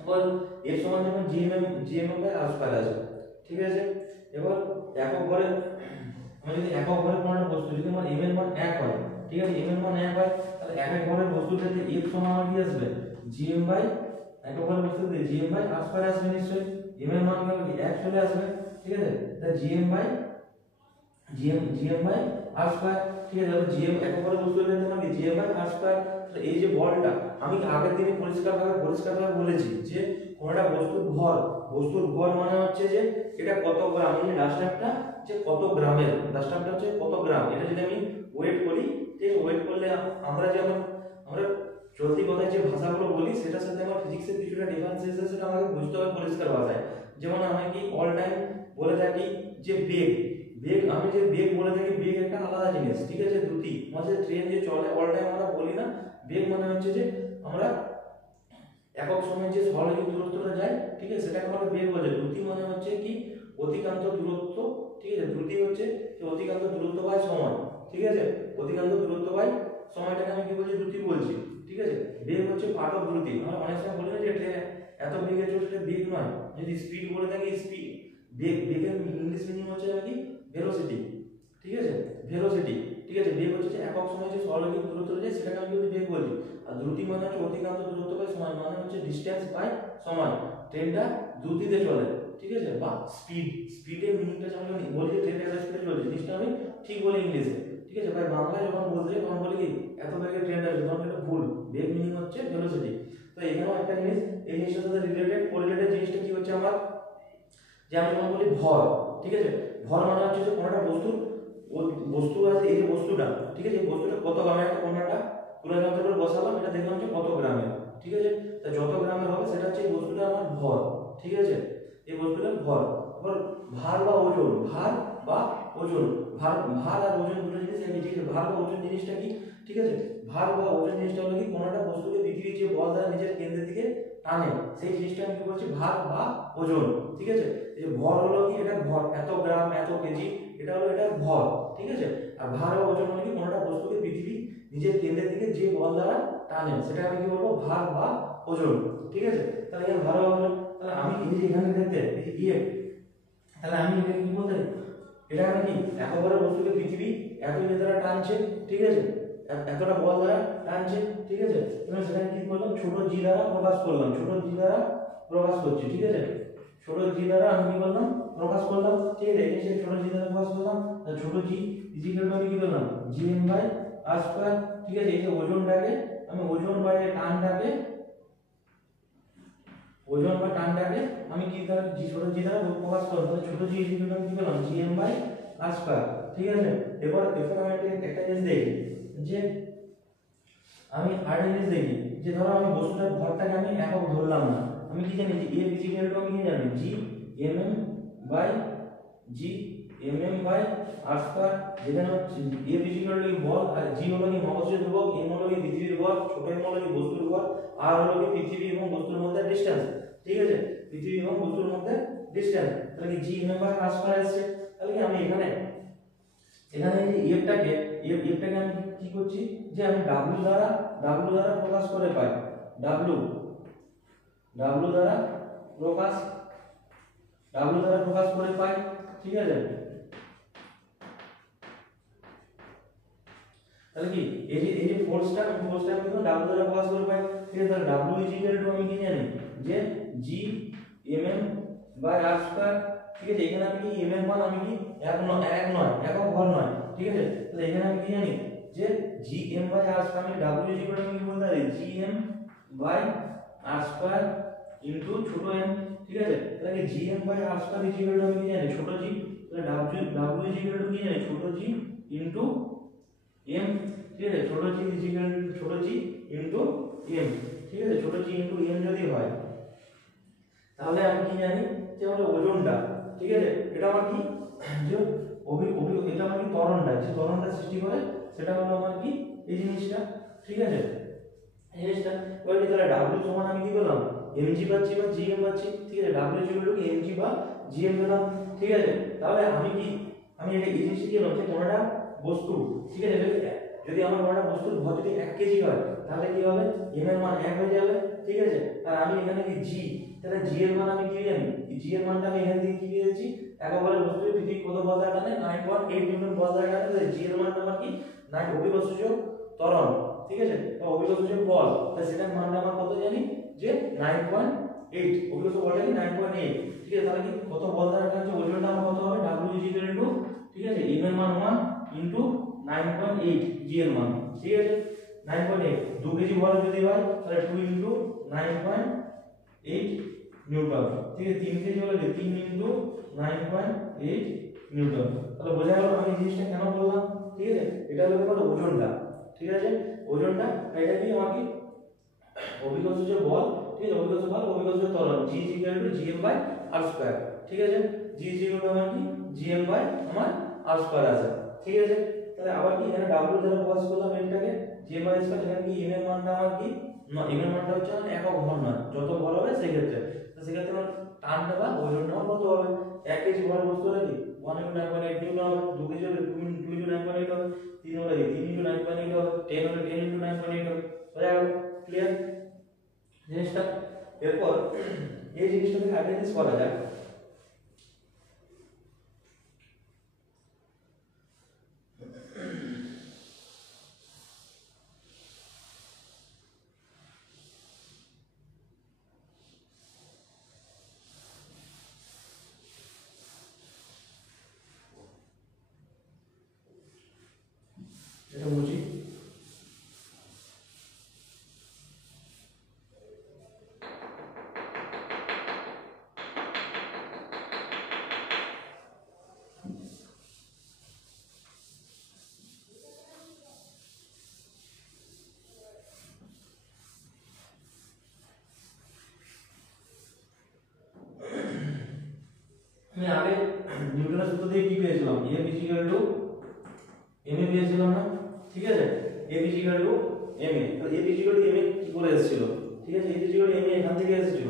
এবার এর সমান যখন gmm বাই r স্কয়ার আছে, ঠিক আছে। এবার একক ভরে আমি যদি একক ভরে কোনো বস্তু যদি আমার m এর মান 1 হয়, ঠিক আছে, m এর মান 1 হয়, তাহলে একক ভরের বস্তুর ক্ষেত্রে f সমান আমার কি আসবে gm বাই একক ভরের বস্তুতে gm বাই r স্কয়ার আসবে নিশ্চয়ই। m এর মান কি 1 চলে আসবে, ঠিক আছে। তাহলে gm বাই r স্কয়ার, ঠিক আছে। তাহলে gm একক ভরের বস্তুর ক্ষেত্রে মানে gm বাই r স্কয়ার। তাহলে এই যে বলটা আমি আগের দিনে পরিষ্কারভাবে বলেছি যে কোনটা বস্তুর ভর মানে হচ্ছে যে এটা কত গ্রাম, এই ডাস্টারটা যে কত গ্রামের, ডাস্টারটা হচ্ছে কত গ্রাম, এটা যদি আমি ওয়েট করি, ঠিক আছে। ওয়েট করলে আমরা চলতি কথায় যে ভাষাগুলো বলি সেটার সাথে আমার ফিজিক্সের কিছুটা ডিফারেন্স আছে, সেটা আমাকে বুঝতে হবে পরিষ্কার ভাষায়। যেমন আমি কি অল টাইম বলে থাকি যে বেগ আমি যে বেগ বলে থাকি, বেগ একটা আলাদা জিনিস, ঠিক আছে। দ্রুতি মানে ট্রেন যে চলে অল টাইম আমরা বলি না, বেগ মানে হচ্ছে যে আমরা একক সময়ে যে সরলরেখার দূরত্বটা যায়, ঠিক আছে, সেটাকে আমরা বেগ বলে। দ্রুতি মানে হচ্ছে কি অতিক্রান্ত দূরত্ব, ঠিক আছে। দ্রুতি হচ্ছে যে অতিক্রান্ত দূরত্ব বাই সময়, ঠিক আছে। অতিক্রান্ত দূরত্ব বাই সময়টাকে আমি কি বলছি দ্রুতি বলছি, ঠিক আছে। বেগ হচ্ছে পার্ট অফ দ্রুতি। আমরা অনেক সময় বলি না যে ট্রেন এত বেগে চলছে, সেটা বেগ নয়। যদি স্পিড বলে থাকি স্পিড, বেগের ইংলিশ মিনিং হচ্ছে কি ভেলোসিটি, ঠিক আছে, ভেলোসিটি, ঠিক আছে। বেগ হচ্ছে যে একক সময়ে যে সরলরেখার দূরত্ব যায় সেটাকে আমি যদি বেগ বলছি। আর দ্রুতি মানে হচ্ছে অতিক্রান্ত দূরত্ব বাই সময়, মানে হচ্ছে ডিসটেন্স বাই সময়। ট্রেনটা দ্রুতিতে চলে, ঠিক আছে, বা স্পিডের মিনিংটা আমরা বলি ট্রেনটা এত স্পিডে চলছে, জিনিসটা আমি ঠিক বলি ইংলিশে, ঠিক আছে। ভাই বাংলায় যখন বলতে যাই তখন বলি কি এত বেগে ট্রেন আছে, তখন এটা ভুল। বেগ মিনিং হচ্ছে ভেলোসিটি। তো এখানেও একটা জিনিস, এই জিনিসটার সাথে কোরিলেটেড জিনিসটা কি হচ্ছে আমার, যে আমি যখন বলি ভর, ঠিক আছে। ভর মানে হচ্ছে যে কোনটা বস্তু আছে, এই যে বস্তুটা, ঠিক আছে, এই বস্তুটা কত গ্রামের, একটা কোনটা তুলা যন্ত্র করে বসালাম, এটা দেখলাম যে কত গ্রামের, ঠিক আছে। তা যত গ্রামের হবে সেটা হচ্ছে এই বস্তুটা আমার ভর, ঠিক আছে, এই বস্তুটার ভর। এবার ভার বা ওজন, ভার আর ওজন দুটো জিনিস একই, ঠিক আছে। ভার বা ওজন জিনিসটা কি, ঠিক আছে। ভার বা ওজন জিনিসটা হলো কি কোনটা বস্তুকে পৃথিবীর যে বল দ্বারা নিজের কেন্দ্রের দিকে টানে, সেই জিনিসটা আমি কি বলছি ভার বা ওজন, ঠিক আছে। এই ভর হলো কি এটা ভর, এত গ্রাম এত কেজি, এটা হলো এটা ভর, ঠিক আছে। আর ভার বা ওজন হলো কি কোনটা বস্তুকে পৃথিবী নিজের কেন্দ্রের দিকে যে বল দ্বারা টানে, সেটা আমি কি বলবো ভার বা ওজন, ঠিক আছে। তাহলে এখানে ভার বা ওজন, তাহলে আমি এই যে এখানে দেখতে এই যে ইয়ে, তাহলে আমি এটা কি বলতে এটা আমি কি একবারে বস্তুকে পৃথিবী এত ইয়ে দ্বারা টানছে, ঠিক আছে, এতটা বল দ্বারা টানছে, ঠিক আছে। এবার সেখানে কি করলাম ছোট জি দ্বারা প্রকাশ করলাম, ছোট জি দ্বারা প্রকাশ করছি, ঠিক আছে। ছোট জি দ্বারা আমি কি করলাম প্রকাশ করলাম, ঠিক আছে। এই যে ছোট জি দ্বারা প্রকাশ করলাম, ছোট জি ইজিক্যাল টু আমি কি করলাম gm বাই r স্কয়ার, ঠিক আছে। এই যে ওজনটাকে আমি ওজন বাই টানটাকে ওজন বা টানটাকে আমি কি দ্বারা ছোট জি দ্বারা প্রকাশ করব, তাহলে ছোট জি ইকুয়াল টু কি পেলাম gm বাই r স্কয়ার। ঠিক আছে, এবার আমি একটা জিনিস দেখি যে আমি আরেকটা জিনিস দেখি যে ধরো আমি বস্তুটার ভরটাকে আমি একক ধরলাম না, আমি কি জানি যে a ইকুয়াল টু আমি কি জানি g mm by g mm by r square, যেখানে a ইকুয়াল টু বল আর g হলো কি মহাকর্ষীয় ধ্রুবক, m হলো কি পৃথিবীর ভর, ছোট m হলো কি বস্তুর ভর, r হলো কি পৃথিবী এবং বস্তুর মধ্যে ডিসটেন্স। ঠিক আছে, পৃথিবী এবং বস্তুর মধ্যে ডিসটেন্স, তাহলে কি g mm by r square আসছে। তাহলে কি আমি এখানে এই f টাকে আমি কি করছি যে আমি w দ্বারা প্রকাশ করে পাই, w দ্বারা প্রকাশ করে পাই। ঠিক আছে, তাহলে কি এই যে ফোর্সটা আমি w দ্বারা প্রকাশ করে পাই। ঠিক আছে, তাহলে w ইকুয়াল টু আমি কি জানি যে g mm by r square. ঠিক আছে, এখানে আমি কি m এর মান আমি কি একক ভর নয়। ঠিক আছে, তাহলে এখানে আমি কি জানি যে gm বাই r স্কয়ার, আমি w ইকুয়াল টু কি বলতে পারি gm by r square into ছোট m। ঠিক আছে, তাহলে কি gm by r square equal to আমি কি জানি ছোট g, তাহলে w ইকুয়াল টু কি জানি ছোট g ইনটু m। ঠিক আছে, ছোট g ইকুয়াল টু ছোট g ইনটু m। ঠিক আছে, ছোট g ইনটু m যদি হয় তাহলে আমি কি জানি যে আমাদের ওজনটা, ঠিক আছে, এটা আমার কি যে এটা আমার কি ত্বরণটা, যে ত্বরণটা সৃষ্টি করে সেটা হলো আমার কি এই জিনিসটা। ঠিক আছে, এই জিনিসটা বলি, তাহলে w সমান আমি কি পেলাম mg পাচ্ছি বা gm পাচ্ছি। ঠিক আছে, w ইকুয়াল টু mg বা gm পেলাম। ঠিক আছে, তাহলে আমি এটা এই জিনিসটা কি বললাম যে কোনটা বস্তু, ঠিক আছে, যদি আমার কোনটা বস্তুর ভর যদি 1 কেজি হয় তাহলে কি হবে m এর মান 1 হয়ে যাবে। ঠিক আছে, আর আমি এখানে কি g, তাহলে g এর মান আমি কি জানি, g এর মানটা আমি এখান থেকে কি পেয়েছি একবারে বস্তুর পৃথিবী কত বল দ্বারা টানে 9.8 নিউটন বল দ্বারা টানে, তাহলে g এর মানটা আমার কি 9 অভিকর্ষজ ত্বরণ। ঠিক আছে, তো অভিকর্ষজ বল, তাহলে সেটার মানটা আমার কত জানি যে 9.8, অভিকর্ষজ বলটা কি 9.8। ঠিক আছে, তাহলে কি কত বল দ্বারা টানছে ওজনটা আমার কত হবে w ইকুয়াল টু, ঠিক আছে, m এর মান 1 ইনটু 9.8 g এর মান। ঠিক আছে, 9.8 2 কেজি বল যদি হয় তাহলে 2 ইনটু 9.8 নিউটন। ঠিক আছে, 3 কেজি হলে 3 ইনটু 9.8 নিউটন। তাহলে বোঝা গেল আমি এই জিনিসটা কেন বললাম। ঠিক আছে, এটা হলো আমার ওজনটা। ঠিক আছে, ওজনটা এটা কি আমাকে অভিকর্ষজ বল, ঠিক আছে, অভিকর্ষজ ত্বরণ g equal to gm by r square. ঠিক আছে, g ইকুয়াল টু আমার কি gm বাই আমার r স্কয়ার আছে। ঠিক আছে, তাহলে আবার কি এখানে w দ্বারা প্রকাশ করলাম এটাকে gm বাই r স্কয়ার, এখানে কি m এর মানটা আমার কি m এর মানটা হচ্ছে আমার একক ভর নয়, যত ভর হবে সেই ক্ষেত্রে, তো সেই ক্ষেত্রে আমার টানটা বা ওজনটা কত হবে 1 কেজি ভর বস্তু হলে কি 1 ইনটু 9.8 নিউটন হবে, 2 কেজি হলে 2 ইনটু 9.8 হবে, 3 হলে 3 ইনটু 9.8 হবে, 10 হলে 10 ইনটু 9.8 হবে। বোঝা গেল, ক্লিয়ার জিনিসটা। এরপর এই জিনিসটাকে আরেকটা জিনিস করা যায়, এটা বুঝি। আমি আগে নিউটনের সূত্র দিয়ে কি পেয়েছিলাম F ইকুয়াল টু ma পেয়েছিলাম না। ঠিক আছে, F ইকুয়াল টু ma, তো F ইকুয়াল টু ma কি করে এসেছিল। ঠিক আছে, F ইকুয়াল টু ma এখান থেকে এসেছিল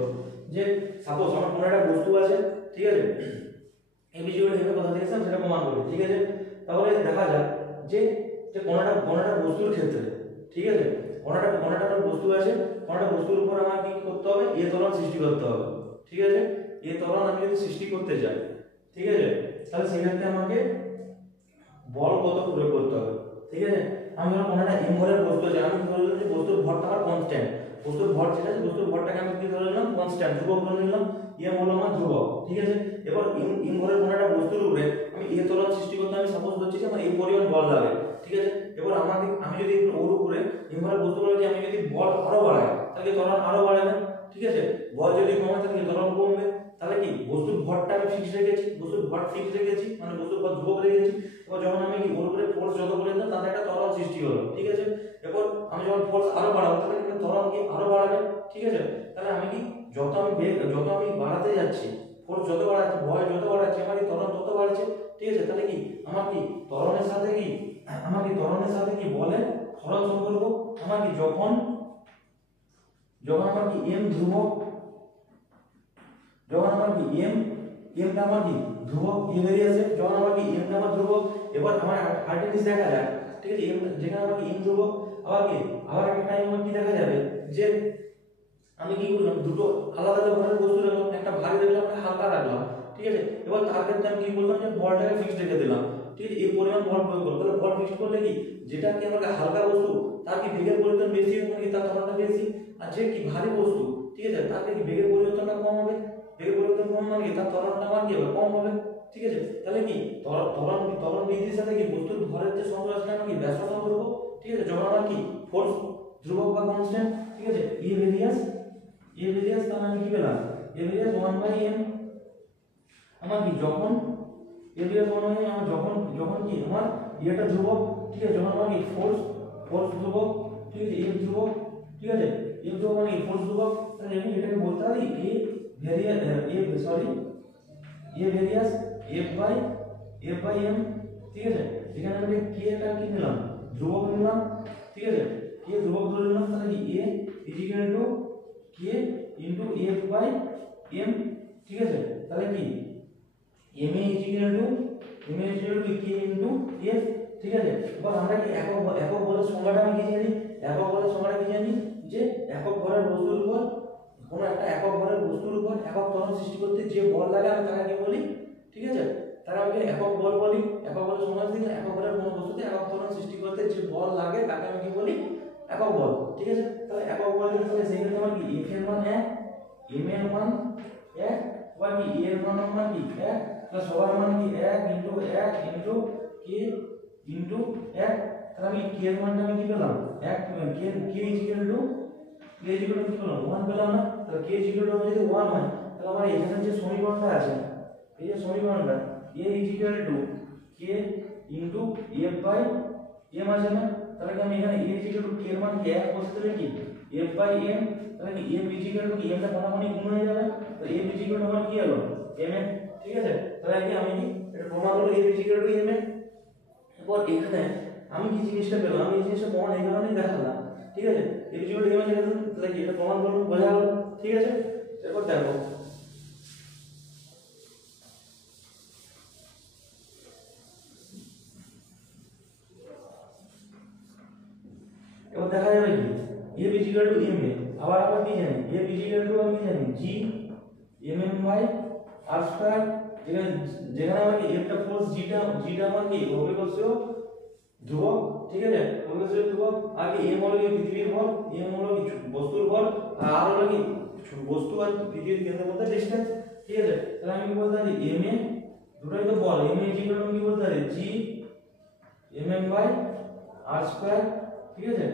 যে সাপোজ আমার কোনো একটা বস্তু আছে। ঠিক আছে, F ইকুয়াল টু ma কোথা থেকে এসেছে সেটা প্রমাণ করি। ঠিক আছে, তাহলে দেখা যাক যে যে কোনটা বস্তুর ক্ষেত্রে, ঠিক আছে, কোনটা বস্তু আছে, কোনটা বস্তুর উপর আমার কি করতে হবে এ ত্বরণ সৃষ্টি করতে হবে। ঠিক আছে, এ ত্বরণ আমি যদি সৃষ্টি করতে চাই, ঠিক আছে, তাহলে সেক্ষেত্রে আমাকে বল কত প্রয়োগ করতে হবে। ঠিক আছে, আমি ধরো কোনটা m ভরের বস্তু আছে, আমি ধরলাম যে বস্তুর ভরটা আমার কনস্ট্যান্ট, বস্তুর ভর যেটা আছে বস্তুর ভরটাকে আমি কি ধরে নিলাম কনস্ট্যান্ট, ধ্রুবক ধরে নিলাম, m হলো আমার ধ্রুবক। ঠিক আছে, এবার m ভরের কোনটা বস্তুর উপরে আমি এ ত্বরণ সৃষ্টি করতে আমি সাপোজ ধরছি যে আমার এই পরিমাণ বল লাগে। ঠিক আছে, এবার আমি যদি ওর উপরে m ভরের বস্তুর উপরে আমি যদি বল আরো বাড়াই তাহলে ত্বরণ আরো বাড়বে। ঠিক আছে, বল যদি কমে ভর ফিক্সড রেখেছি, মানে বস্তুর ভর ধ্রুবক রেখেছি। এবার যখন আমি কি ওর উপরে ফোর্স যত করে দিলাম তাতে একটা ত্বরণ সৃষ্টি হলো, ঠিক আছে। এরপর আমি যখন ফোর্স আরো বাড়াবো তাহলে কিন্তু ত্বরণ কি আরো বাড়াবে, ঠিক আছে। তাহলে আমি কি যত আমি বাড়াতে যাচ্ছি, ফোর্স যত বাড়াচ্ছি, ভর যত বাড়াচ্ছি, আমার কি ত্বরণ তত বাড়ছে, ঠিক আছে। তাহলে কি আমার কি ত্বরণের সাথে কি বলে সরল সম্পর্ক। আমার কি যখন আমার কি m ধ্রুবক, যখন আমার কি m টা আমার কি ধ্রুবক বেরিয়ে আসে, যখন আমার কি m টা আমার ধ্রুবক। এবার আমার আরেকটা জিনিস দেখা যায়, ঠিক আছে, যেখানে আমার কি m ধ্রুবক, আবার একটা টাইম আমার কি দেখা যাবে যে আমি কি করলাম, দুটো আলাদা আলাদা ভরের বস্তু রাখলাম, একটা ভারী রাখলাম, একটা হালকা রাখলাম, ঠিক আছে। এবার তার ক্ষেত্রে আমি কি বললাম যে বলটাকে ফিক্সড রেখে দিলাম, ঠিক আছে। এই পরিমাণ বল প্রয়োগ করব, তাহলে বল ফিক্সড করলে কি যেটা কি আমাকে হালকা বস্তু তার কি বেগের পরিবর্তন বেশি হবে, মানে তার ত্বরণটা বেশি। আর যে কি ভারী বস্তু, ঠিক আছে, তার কি বেগের পরিবর্তনটা কম হবে, বেগের পরিবর্তন কম মানে কি তার ত্বরণটা আমার কি হবে, কম হবে, ঠিক আছে। তাহলে কি ত্বরণ বৃদ্ধির সাথে কি বস্তুর ভরের যে সম্পর্ক সেটা আমি কি ব্যস্ততা করব, ঠিক আছে। যখন আমার কি ফোর্স ধ্রুবক বা কনস্ট্যান্ট, ঠিক আছে, এ ভেরিয়াস তাহলে আমি কি পেলাম, এ ভেরিয়াস 1/m। আমার কি যখন এ ভেরিয়াস 1/m, আমার যখন কি আমার এটা ধ্রুবক, ঠিক আছে, যখন আমার কি ফোর্স ধ্রুবক, ঠিক আছে, এ ধ্রুবক, ঠিক আছে, এ ধ্রুবক মানে ফোর্স ধ্রুবক, তাহলে আমি এটাকে বলতে পারি এ ভেরিয়াস f/m, ঠিক আছে। এখানে আমি কে টা কি নিলাম, ধ্রুবক নিলাম, ঠিক আছে, কে ধ্রুবক ধরে নিলাম, তাহলে কি a k f/m, ঠিক আছে। তাহলে কি ma k f, ঠিক আছে। এবার আমরা কি একক বলের সংজ্ঞাটা আমি কি জানি, যে একক ভরের বস্তুর উপর, কোনো একটা একক ভরের বস্তুর উপর একক ত্বরণ সৃষ্টি করতে যে বল লাগে আমি তাকে কি বলি, ঠিক আছে, তারা আমি একক বল বলি। একক বলের সংজ্ঞা দিই, একক ভরের কোনো বস্তুতে একক ত্বরণ সৃষ্টি করতে যে বল লাগে তাকে আমি কি বলি, একক বল, ঠিক আছে। তাহলে একক বলের তাহলে সেই ক্ষেত্রে আমার কি f এর মান 1, m এর মান 1, বা কি a এর মান কি 1, তাহলে সবার মান কি 1 * 1 * k * 1। তাহলে আমি k এর মানটা আমি কি পেলাম 1, k কি পেলাম 1 পেলাম না। তাহলে k যদি 1 হয় তাহলে আমার এখানে যে সমীকরণটা আছে, এই যে সমীকরণটা a k f/m আছে না। তাহলে কি আমি এখানে a k এর মান কি 1 বসে দিলে কি f/m, তাহলে কি m কি m টা কোনাকুনি গুণ হয়ে যাবে, তো m আমার কি হলো m, ঠিক আছে। তাহলে কি আমি এটা প্রমাণ হলো m m। এরপর এখানে আমি কি জিনিসটা পেলাম, আমি এই জিনিসটা প্রমাণ এই কারণেই দেখালাম, ঠিক আছে। m লিখে দিলাম, তাহলে কি এটা প্রমাণ করব, বোঝা গেল, ঠিক আছে। এরপর দেখো এবার দেখা যাবে কি f m এ আবার কি জানি f আমি কি জানি g mm/r², যেখানে আমার কি f টা ফোর্স g টা আমার কি অভিকর্ষীয় ধ্রুবক, ঠিক আছে, অভিকর্ষীয় ধ্রুবক। আর কি m হলো কি পৃথিবীর ভর, m হলো কি বস্তুর ভর, আর r হলো কি বস্তু আর পৃথিবীর কেন্দ্রের মধ্যে ডিসটেন্স, ঠিক আছে। তাহলে আমি কি বলতে পারি m এ দুটোই তো বল, m এ আমি কি বলতে পারি g mm/r², ঠিক আছে,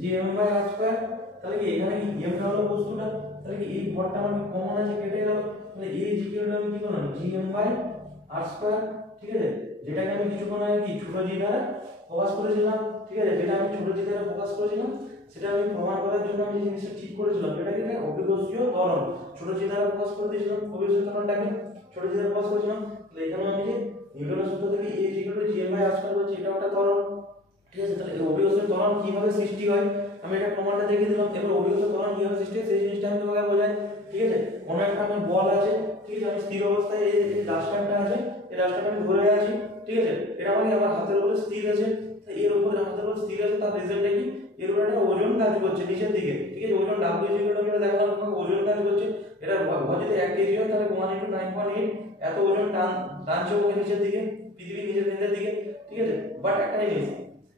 g mm/r²। তাহলে কি এখানে কি m টা হলো বস্তুটা, তাহলে কি এই ভরটা আমার কমন আছে কেটে গেল, তাহলে এই g টা আমি কি করলাম g m/r², ঠিক আছে, যেটাকে আমি কিছুক্ষণ আগে কি ছোট g দ্বারা প্রকাশ করেছিলাম, ঠিক আছে, যেটা আমি ছোট g দ্বারা প্রকাশ করেছিলাম সেটা আমি প্রমাণ করার জন্য আমি যে জিনিসটা ঠিক করেছিলাম, যেটা কি অভিকর্ষীয় ত্বরণ ছোট g দ্বারা প্রকাশ করে দিয়েছিলাম, অভিকর্ষীয় ত্বরণটাকে ছোট g দ্বারা প্রকাশ করেছিলাম। তাহলে এখানে আমি যে নিউটনের সূত্র থেকে a g m/r² বলছি, এটা একটা ত্বরণ, ঠিক আছে। তাহলে এই অভিকর্ষীয় ত্বরণ কিভাবে সৃষ্টি হয় আমি এটা প্রমাণটা দেখিয়ে দিলাম। এবার অভিকর্ষীয় ত্বরণ কিভাবে সৃষ্টি হয় সেই জিনিসটা আমি তোমাকে বোঝাই, ঠিক আছে। কোনো একটা আমার বল আছে, ঠিক আছে, আমি স্থির অবস্থায় এই ডাস্টারটা আছে, এই ডাস্টারটা আমি ধরে আছি, ঠিক আছে, এটা আমার হাতের উপরে স্থির আছে, এর উপরে হাতের উপর স্থির আছে, তার রেজাল্টটা কি এর উপরে একটা ওজন কাজ করছে নিচের দিকে, ঠিক আছে। ওজন w আমি এটা দেখালাম তোমাকে, ওজন কাজ করছে। এটা ভর যদি 1 কেজি হয় তাহলে 1 * 9.8 এত ওজন টানছে ওকে নিচের দিকে, পৃথিবীর নিচের কেন্দ্রের দিকে, ঠিক আছে। বাট একটা জিনিস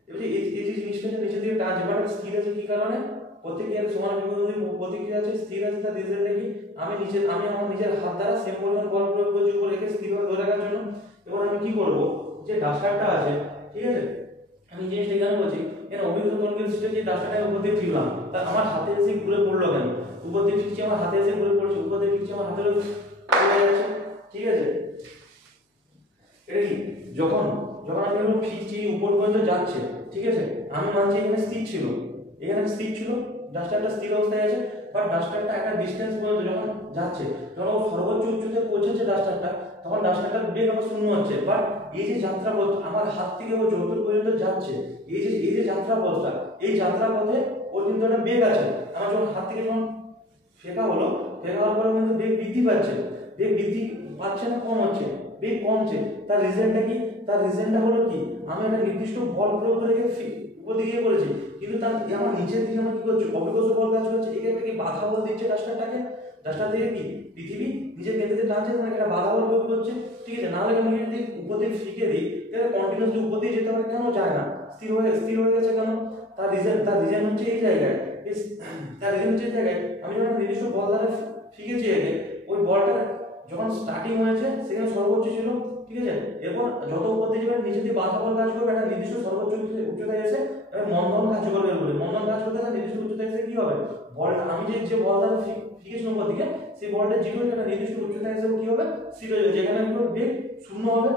এই যে জিনিসটা নিচের দিকে টানছে, বাট স্থির আছে কি কারণে, প্রতিক্রিয়ার সমান বিপরীত প্রতিক্রিয়া আছে, স্থির আছে, তার রেজাল্টটা কি আমি আমার নিজের হাত দ্বারা সেম পরিমাণ বল প্রয়োগ করছি উপরে রেখে স্থিরভাবে ধরে রাখার জন্য। এবার আমি কি করব, যে ডাস্টারটা আছে, ঠিক আছে, আমি জিনিসটা এখানে বলছি এর অভিকর্ষীয় ত্বরণ সিস্টেম যে ডাস্টারটাকে উপর দিয়ে টিপলাম, তা আমার হাতে এসে ঘুরে পড়লো কেন, উপর দিয়ে টিপছি আমার হাতে এসে ঘুরে পড়ছে, উপর দিয়ে টিপছি আমার হাতের পড়ে যাচ্ছে, ঠিক আছে। এটা কি যখন যখন আমি এরকম ফিরছি উপর পর্যন্ত যাচ্ছে, ঠিক আছে, আমি মানছি এখানে স্থির ছিল, এখানে স্থির ছিল, ডাস্টারটা স্থির অবস্থায় আছে, বাট ডাস্টারটা একটা ডিস্টেন্স পর্যন্ত যখন যাচ্ছে, যখন ও সর্বোচ্চ উচ্চতায় পৌঁছেছে ডাস্টারটা, তখন ডাস্টারটার বেগ আবার শূন্য হচ্ছে। বাট এই যে যাত্রাপথ আমার হাত থেকে ও যতদূর পর্যন্ত যাচ্ছে, এই যে যাত্রাপথটা, এই যাত্রাপথে ওর কিন্তু একটা বেগ আছে। আমার যখন হাত থেকে যখন ফেকা হলো, ফেকা হওয়ার পরে কিন্তু বেগ বৃদ্ধি পাচ্ছে, বেগ বৃদ্ধি পাচ্ছে না কম হচ্ছে, বেগ কমছে। তার রিজনটা কি? তার রিজনটা হলো কি, আমি একটা নির্দিষ্ট বল প্রয়োগ করে উপর দিকে করেছি, কিন্তু তার আমার নিচের দিকে আমার কি করছে, অভিকর্ষ বল কাজ করছে, এখানে কি বাধা বল দিচ্ছে ডাস্টারটাকে, ডাস্টার থেকে কি পৃথিবী নিজের কেন্দ্রে টানছে, মানে একটা বাধা বল প্রয়োগ করছে, ঠিক আছে। নাহলে আমি যদি উপর দিকে ফিকে দিই তাহলে কন্টিনিউসলি উপর দিয়ে যেতে পারে, কেন যায় না, স্থির হয়ে গেছে কেন? তার রিজন হচ্ছে এই জায়গায়, তার রিজন হচ্ছে এই জায়গায় আমি যখন নির্দিষ্ট বল দ্বারা ফিকেছি আগে, ওই বলটা যখন স্টার্টিং হয়েছে সেখানে সর্বোচ্চ ছিল, ঠিক আছে। এরপর যত উপর দিয়ে যাবে নিচে দিয়ে বাধা বল কাজ করবে, একটা নির্দিষ্ট সর্বোচ্চ উচ্চতায় এসে মন্দন কাজ করবে বলে, মন্দন কাজ করতে নির্দিষ্ট উচ্চতায় এসে কি হবে, বলটা আমি যে বল দ্বারা ফিকেছি উপর দিকে, সেই বলটা জিরো একটা নির্দিষ্ট উচ্চতায় এসে কি হবে, স্থির হয়ে যাবে। যেখানে আমি বেগ শূন্য হবে,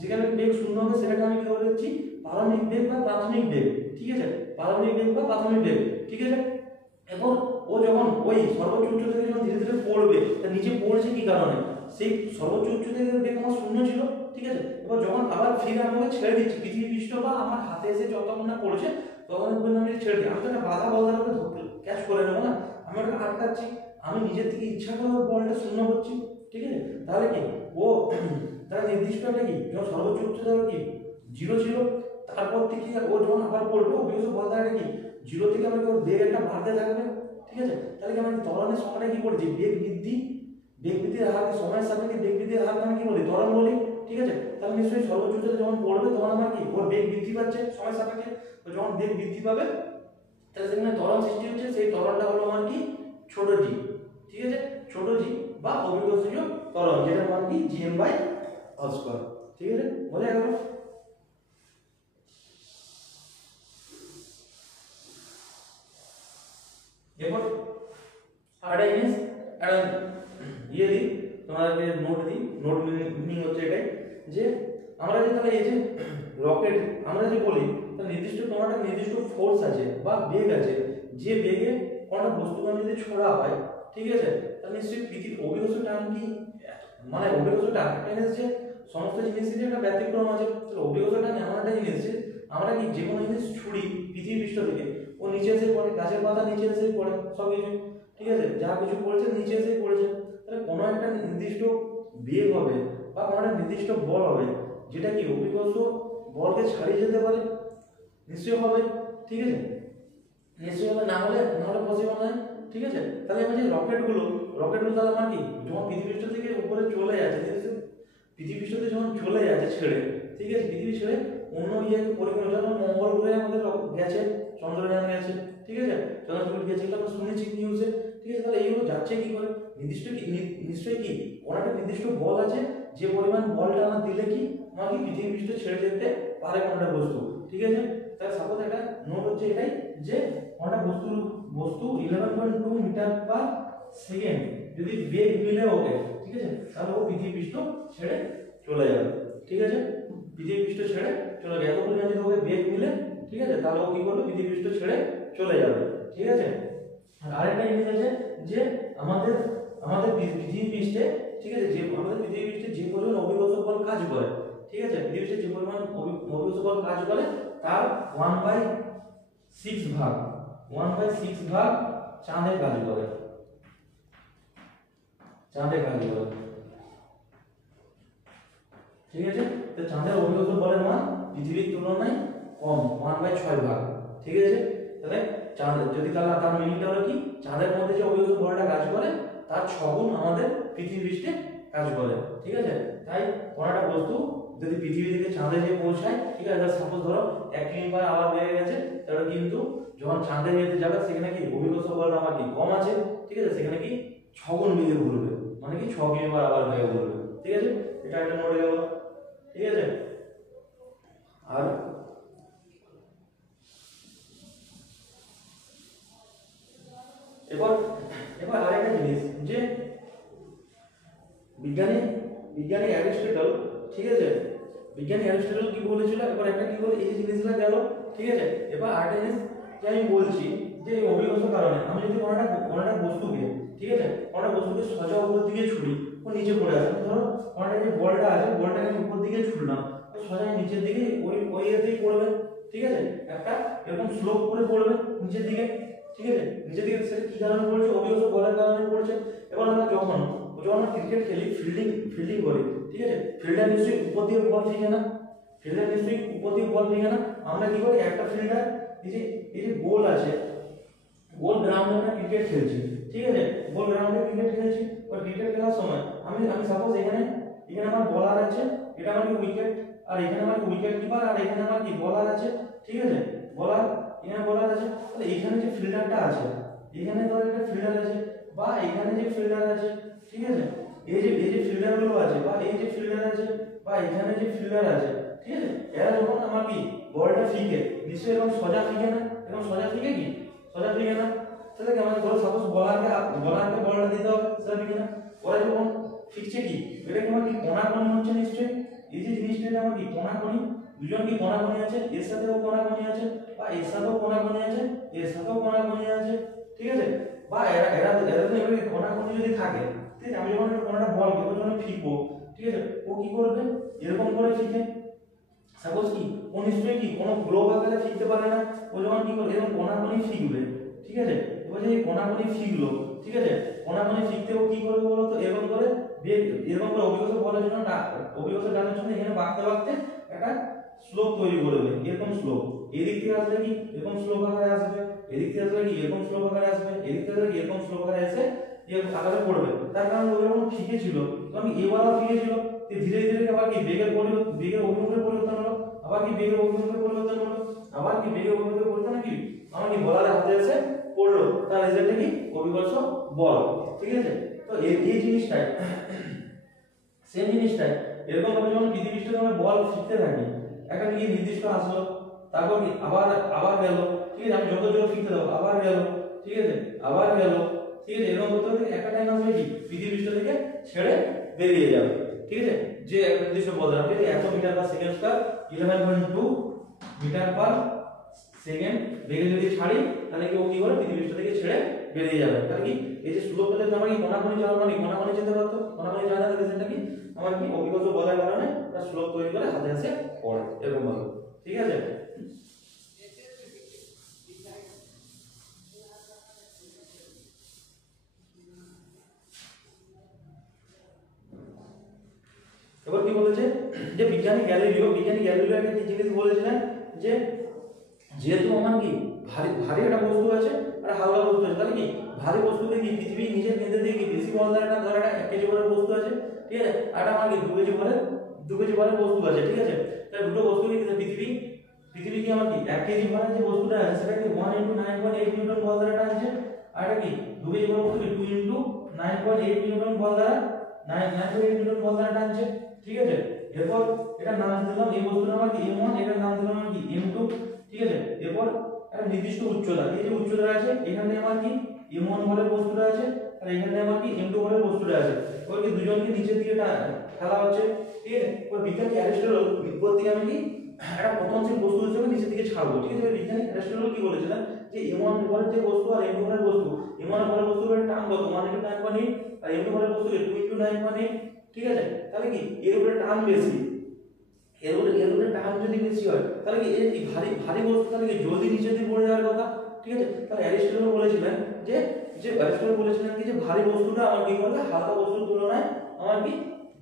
যেখানে বেগ শূন্য হবে সেটাকে আমি কি বলে দিচ্ছি, প্রারম্ভিক বেগ বা প্রাথমিক বেগ, ঠিক আছে, প্রারম্ভিক বেগ বা প্রাথমিক বেগ, ঠিক আছে। এবং ও যখন ওই সর্বোচ্চ উচ্চতা থেকে যখন ধীরে ধীরে পড়বে, তার নিচে পড়ছে কি কারণে, সেই সর্বোচ্চ উচ্চতা থেকে বেগ আমার শূন্য ছিল, ঠিক আছে। এবার যখন আবার ফিরে আমাকে ছেড়ে দিচ্ছি, পৃথিবী পৃষ্ঠ বা আমার হাতে এসে যতক্ষণ না পড়ছে ততক্ষণ পর্যন্ত আমি ছেড়ে দিই, আমি তো একটা বাধা বল দ্বারা ক্যাচ করে নেবো না, আমি ওটা আটকাচ্ছি, আমি নিজের থেকে ইচ্ছা করে বলটা শূন্য করছি, ঠিক আছে। তাহলে কি ও তার নির্দিষ্ট একটা কি যখন সর্বোচ্চ উচ্চতা কি জিরো ছিল, তারপর থেকে ও যখন আবার পড়বে অভিজ্ঞ বল দ্বারা কি জিরো থেকে আমাকে ওর বেগ একটা বাড়তে থাকবে, ঠিক আছে। তাহলে কি আমি ত্বরণের সময়টা কি করছি, বেগ বৃদ্ধির হার, সময়ের সাপেক্ষে বেগ বৃদ্ধির হার আমি কি বলি, ত্বরণ বলি, ঠিক আছে। তাহলে নিশ্চয়ই সর্বোচ্চ উচ্চতা যখন পড়বে তখন আমার কি ওর বেগ বৃদ্ধি পাচ্ছে সময়ের সাপেক্ষে, তো যখন বেগ বৃদ্ধি পাবে তাহলে সেখানে ত্বরণ সৃষ্টি হচ্ছে, সেই ত্বরণটা হলো আমার কি ছোট জি, ঠিক আছে, ছোট জি বা অভিকর্ষীয় ত্বরণ, যেটার মান কি gm/r², ঠিক আছে, বোঝা গেল। এরপর আরেকটা জিনিস ইয়ে দিই তোমাদেরকে, নোট মিনিং হচ্ছে এটাই যে আমরা যে তাহলে এই যে রকেট আমরা যে বলি, তার নির্দিষ্ট তোমার একটা নির্দিষ্ট ফোর্স আছে বা বেগ আছে, যে বেগে কোনো বস্তুকে যদি ছোড়া হয়, ঠিক আছে, তাহলে নিশ্চয়ই পৃথিবীর অভিকর্ষ টান কি, মানে অভিকর্ষ টান যে সমস্ত জিনিসের একটা ব্যতিক্রম আছে, তাহলে অভিকর্ষ টান এমন একটা জিনিস যে আমরা কি যে কোনো জিনিস ছুড়ি পৃথিবী পৃষ্ঠ থেকে, ও নিচে এসে পড়ে, গাছের পাতা নিচে এসে পড়ে, সব কিছু, ঠিক আছে, যা কিছু পড়েছে নিচে এসে পড়েছে। তাহলে কোনো একটা নির্দিষ্ট বেগ হবে বা কোনো একটা নির্দিষ্ট বল হবে যেটা কি অভিকর্ষ বলকে ছাড়িয়ে যেতে পারে, নিশ্চয়ই হবে, ঠিক আছে, নিশ্চয়ই হবে, না হলে পসিবল নয়, ঠিক আছে। তাহলে আমি যে রকেটগুলো তাহলে আমার কি যখন পৃথিবী পৃষ্ঠ থেকে উপরে চলে যাচ্ছে, ঠিক আছে, পৃথিবী পৃষ্ঠতে যখন চলে যাচ্ছে ছেড়ে, ঠিক আছে, পৃথিবী ছেড়ে অন্য ইয়ে পরিক্রমা, যেমন মঙ্গল গ্রহে আমাদের গেছে, চন্দ্রযান গেছে, ঠিক আছে, চন্দ্রযান গেছে, এগুলো আমরা শুনেছি নিউজে, ঠিক আছে। তাহলে এইগুলো যাচ্ছে কি করে, নিশ্চয়ই কি কোনো একটা নির্দিষ্ট বল আছে, যে পরিমাণ বলটা আমার দিলে কি আমার কি পৃথিবী পৃষ্ঠ ছেড়ে যেতে পারে কোনটা বস্তু, ঠিক আছে। তাহলে সাপোজ একটা নোট হচ্ছে এটাই যে কোনটা বস্তু 11.2 মিটার পার সেকেন্ড যদি বেগ মিলে ওকে, ঠিক আছে, তাহলে ও পৃথিবী পৃষ্ঠ ছেড়ে চলে যাবে, ঠিক আছে, পৃথিবী পৃষ্ঠ ছেড়ে চলে যাবে, এত পরিমাণ যদি ওকে বেগ মিলে, ঠিক আছে, তাহলে ও কি করবে, পৃথিবী পৃষ্ঠ ছেড়ে চলে যাবে, ঠিক আছে। আর আরেকটা জিনিস আছে যে আমাদের পৃথিবী পৃষ্ঠে, ঠিক আছে, যে আমাদের পৃথিবী পৃষ্ঠে যে পরিমাণ অভিকর্ষ বল কাজ করে, ঠিক আছে, পৃথিবী পৃষ্ঠে যে পরিমাণ অভিকর্ষ বল কাজ করে তার 1/6 ভাগ চাঁদে কাজ করে, ঠিক আছে। তো চাঁদের অভিকর্ষ বলের মান পৃথিবীর তুলনায় কম, 1/6 ভাগ, ঠিক আছে। তাহলে চাঁদের যদি তার মিনিংটা হলো কি, চাঁদের মধ্যে যে অভিকর্ষ বলটা কাজ করে তার 6 গুণ আমাদের পৃথিবী পৃষ্ঠে কাজ করে, ঠিক আছে। তাই কোনো একটা বস্তু যদি পৃথিবী থেকে চাঁদে যে পৌঁছায়, ঠিক আছে, সাপোজ ধরো 1 কিলোমিটার আবার বেড়ে গেছে, তাহলে কিন্তু যখন চাঁদে যেতে যাবে সেখানে কি অভিকর্ষ বলটা আমার কি কম আছে, ঠিক আছে, সেখানে কি 6 গুণ বেগে ঘুরবে, মানে কি 6 কিলোমিটার আবার বেগে ঘুরবে, ঠিক আছে, এটা একটা নোট গেল, ঠিক আছে। আর এবার আরেকটা জিনিস যে বিজ্ঞানী অ্যারিস্টটল, ঠিক আছে, বিজ্ঞানী অ্যারিস্টটল কি বলেছিল, এবার একটা কি বলে এই যে জিনিসগুলো গেল, ঠিক আছে। এবার আরেকটা জিনিস যে আমি বলছি যে অভিকর্ষ কারণে আমি যদি কোনটা বস্তুকে, ঠিক আছে, কোনটা বস্তুকে সোজা উপর দিকে ছুড়ি ও নিচে পড়ে আসে, ধরো কোনটা যে বলটা আছে বলটাকে আমি উপর দিকে ছুড়লাম তো সোজা নিচের দিকে ওই এতেই পড়বে, ঠিক আছে, একটা এরকম স্লোপ করে পড়বে নিচের দিকে, ঠিক আছে, নিচের দিকে। সেটা কি কারণে পড়ছে, অভিকর্ষ বলের কারণে পড়ছে। এবার আমরা যখন আমরা ক্রিকেট খেলি, ফিল্ডিং করি, ঠিক আছে, ফিল্ডার নিশ্চয়ই উপর দিয়ে বল ফিকে না, ফিল্ডার নিশ্চয়ই উপর দিয়ে বল ফিকে না। আমরা কি করি, একটা ফিল্ডার এই যে গোল আছে, গোল গ্রাউন্ডে আমরা ক্রিকেট খেলছি, ঠিক আছে, গোল গ্রাউন্ডে ক্রিকেট খেলছি। আর ক্রিকেট খেলার সময় আমি সাপোজ এখানে আমার বলার আছে, এটা আমার কি উইকেট, আর এখানে আমার উইকেট কিপার, আর এখানে আমার কি বলার আছে, ঠিক আছে, বলার, এখানে বলার আছে। তাহলে এখানে যে ফিল্ডারটা আছে, এখানে ধর একটা ফিল্ডার আছে, বা এখানে যে ফিল্ডার আছে, ঠিক আছে, এই যে ফিল্ডারগুলো আছে, বা এই যে ফিল্ডার আছে, বা এখানে যে ফিল্ডার আছে, ঠিক আছে, এরা যখন আমার কি বলটা ফিকে, নিশ্চয়ই এরকম সোজা ফিকে না, এরকম সোজা ফিকে কি সোজা ফিকে না। তাহলে কি আমাদের ধরো সাপোজ বলারকে বলটা দিতে হবে, সোজা ফিকে না। ওরা যখন ফিকছে কি, এটা কি আমার কি কোণাকোণি হচ্ছে নিশ্চয়ই, এই যে জিনিসটা আমার কি কোণাকোণি, দুজন কি কোণাকোণি আছে, এর সাথেও কোণাকোণি আছে, বা এর সাথেও কোণাকোণি আছে, এর সাথেও কোণাকোণি আছে, ঠিক আছে, বা এরা তো এবারে কোণাকোণি যদি থাকে, ঠিক আছে, আমি যখন কোণাটা বল কেবল যখন ফিকবো, ঠিক আছে, ও কি করবে, এরকম করে ফিকে। সাপোজ কি ও নিশ্চয়ই কি কোনো গ্লোব আকারে ফিকতে পারে না, ও যখন কি করবে এরকম কোণাকোণি ফিকবে, ঠিক আছে। এবার যে কোণাকোণি ফিকলো, ঠিক আছে, কোণাকোণি ফিকতে ও কি করবে বলো তো, এরকম করে অভিকর্ষ বলের জন্য অভিকর্ষ টানার জন্য এখানে বাঁকতে একটা স্লোপ তৈরি করবে, এরকম স্লোপ। এদিক থেকে আসলে কি এরকম স্লোপ আকারে আসবে, এদিক থেকে আসলে কি এরকম স্লোপ আকারে আসবে, এদিক থেকে আসলে কি এরকম স্লোপ আকারে এসে এরকম আকারে পড়বে। তার কারণ ও যখন ফিকে ছিল তখন এবারও ফিকে ছিল, ধীরে ধীরে আবার কি বেগের অভিমুখের পরিবর্তন হলো, আবার কি বেগের অভিমুখের পরিবর্তন হলো, আবার কি বেগের অভিমুখের পরিবর্তন কি আমার কি বলার হাতে এসে পড়লো, তার রেজাল্টে কি অভিকর্ষ বল, ঠিক আছে। তো এই জিনিসটাই সেম জিনিসটাই এরকম ভাবে যখন পৃথিবীতে আমরা বল ফিরতে থাকি, একটা কি নির্দিষ্ট আসলো, তারপর কি আবার গেল, ঠিক আছে, আমি যত জোর ফিরতে দেবো আবার গেল, ঠিক আছে, আবার গেল, ঠিক আছে, এরকম করতে করতে একটা টাইম আসবে কি পৃথিবীটা থেকে ছেড়ে বেরিয়ে যাবে, ঠিক আছে, যে একটা নির্দিষ্ট বল ধরা, ঠিক আছে, এত metre per second square 11.2 metre per second বেগে যদি ছাড়ি তাহলে কি ও কি করে পৃথিবীটা থেকে ছেড়ে বেরিয়ে যাবে। তাহলে কি এই যে স্লো পেলে আমরা কি কোণাকোণি যাওয়ার মানে কোণাকোণি যেতে পারতো, কোণাকোণি যায় না, তাহলে সেটা কি আমার কি অভিকর্ষ বলের কারণে একটা স্লোপ তৈরি করে হাতে এসে পড়ে, এরকম ভাবে, ঠিক আছে। এবার কি বলেছে যে বিজ্ঞানী গ্যালিলিও একটা কি জিনিস বলেছিলেন যে যেহেতু আমার কি ভারী একটা বস্তু আছে আর হালকা বস্তু আছে, তাহলে কি ভারী বস্তুতে কি পৃথিবী নিজের কেন্দ্র দিয়ে কি বেশি বল দ্বারা ধরে একটা 1 কেজি ভরের বস্তু আছে, ঠিক আছে, আর আমার কি 2 কেজি ভরের বস্তু আছে, ঠিক আছে। তাহলে দুটো বস্তু কি পৃথিবী কি আমার কি 1 কেজি ভরের যে বস্তুটা আছে সেটা কি 1 * 9.8 নিউটন বল দ্বারা টানছে, আর এটা কি 2 কেজি ভরের বস্তু 2 * 9.8 নিউটন বল দ্বারা 9.8 নিউটন বল দ্বারা টানছে, ঠিক আছে। এরপর এটা নাম দিলাম এই বস্তুটার নাম কি m1, এটার নাম দিলাম কি m2, ঠিক আছে। এরপর একটা নির্দিষ্ট উচ্চতা, এই যে উচ্চতা আছে এখানে আমার কি m1 ভরের বস্তুটা আছে, আর এখানে আমার কি m2 ভরের বস্তুটা আছে। ওই কি দুজনকে নিচের দিকে ঠেলা হচ্ছে, ঠিক আছে। ওই বিজ্ঞানী অ্যারিস্টটল উপর থেকে আমি কি একটা পতনশীল বস্তু হিসেবে নিচের দিকে ছাড়বো, ঠিক আছে। বিজ্ঞানী অ্যারিস্টটল কি বলেছিলেন যে m1 ভরের যে বস্তু আর m2 ভরের বস্তু, m1 ভরের বস্তুর টান কত 1 * 9.8 আর m2 ভরের বস্তু 2 * 9.8, ঠিক আছে। তাহলে কি এর উপরে টান বেশি, এর উপরে টান যদি বেশি হয় তাহলে কি এই ভারী বস্তু তাহলে কি জলদি নিচে দিয়ে পড়ে যাওয়ার কথা, ঠিক আছে। তাহলে অ্যারিস্টটল বলেছিলেন যে কি যে ভারী বস্তুটা আমার কি করবে হালকা বস্তুর তুলনায় আমার কি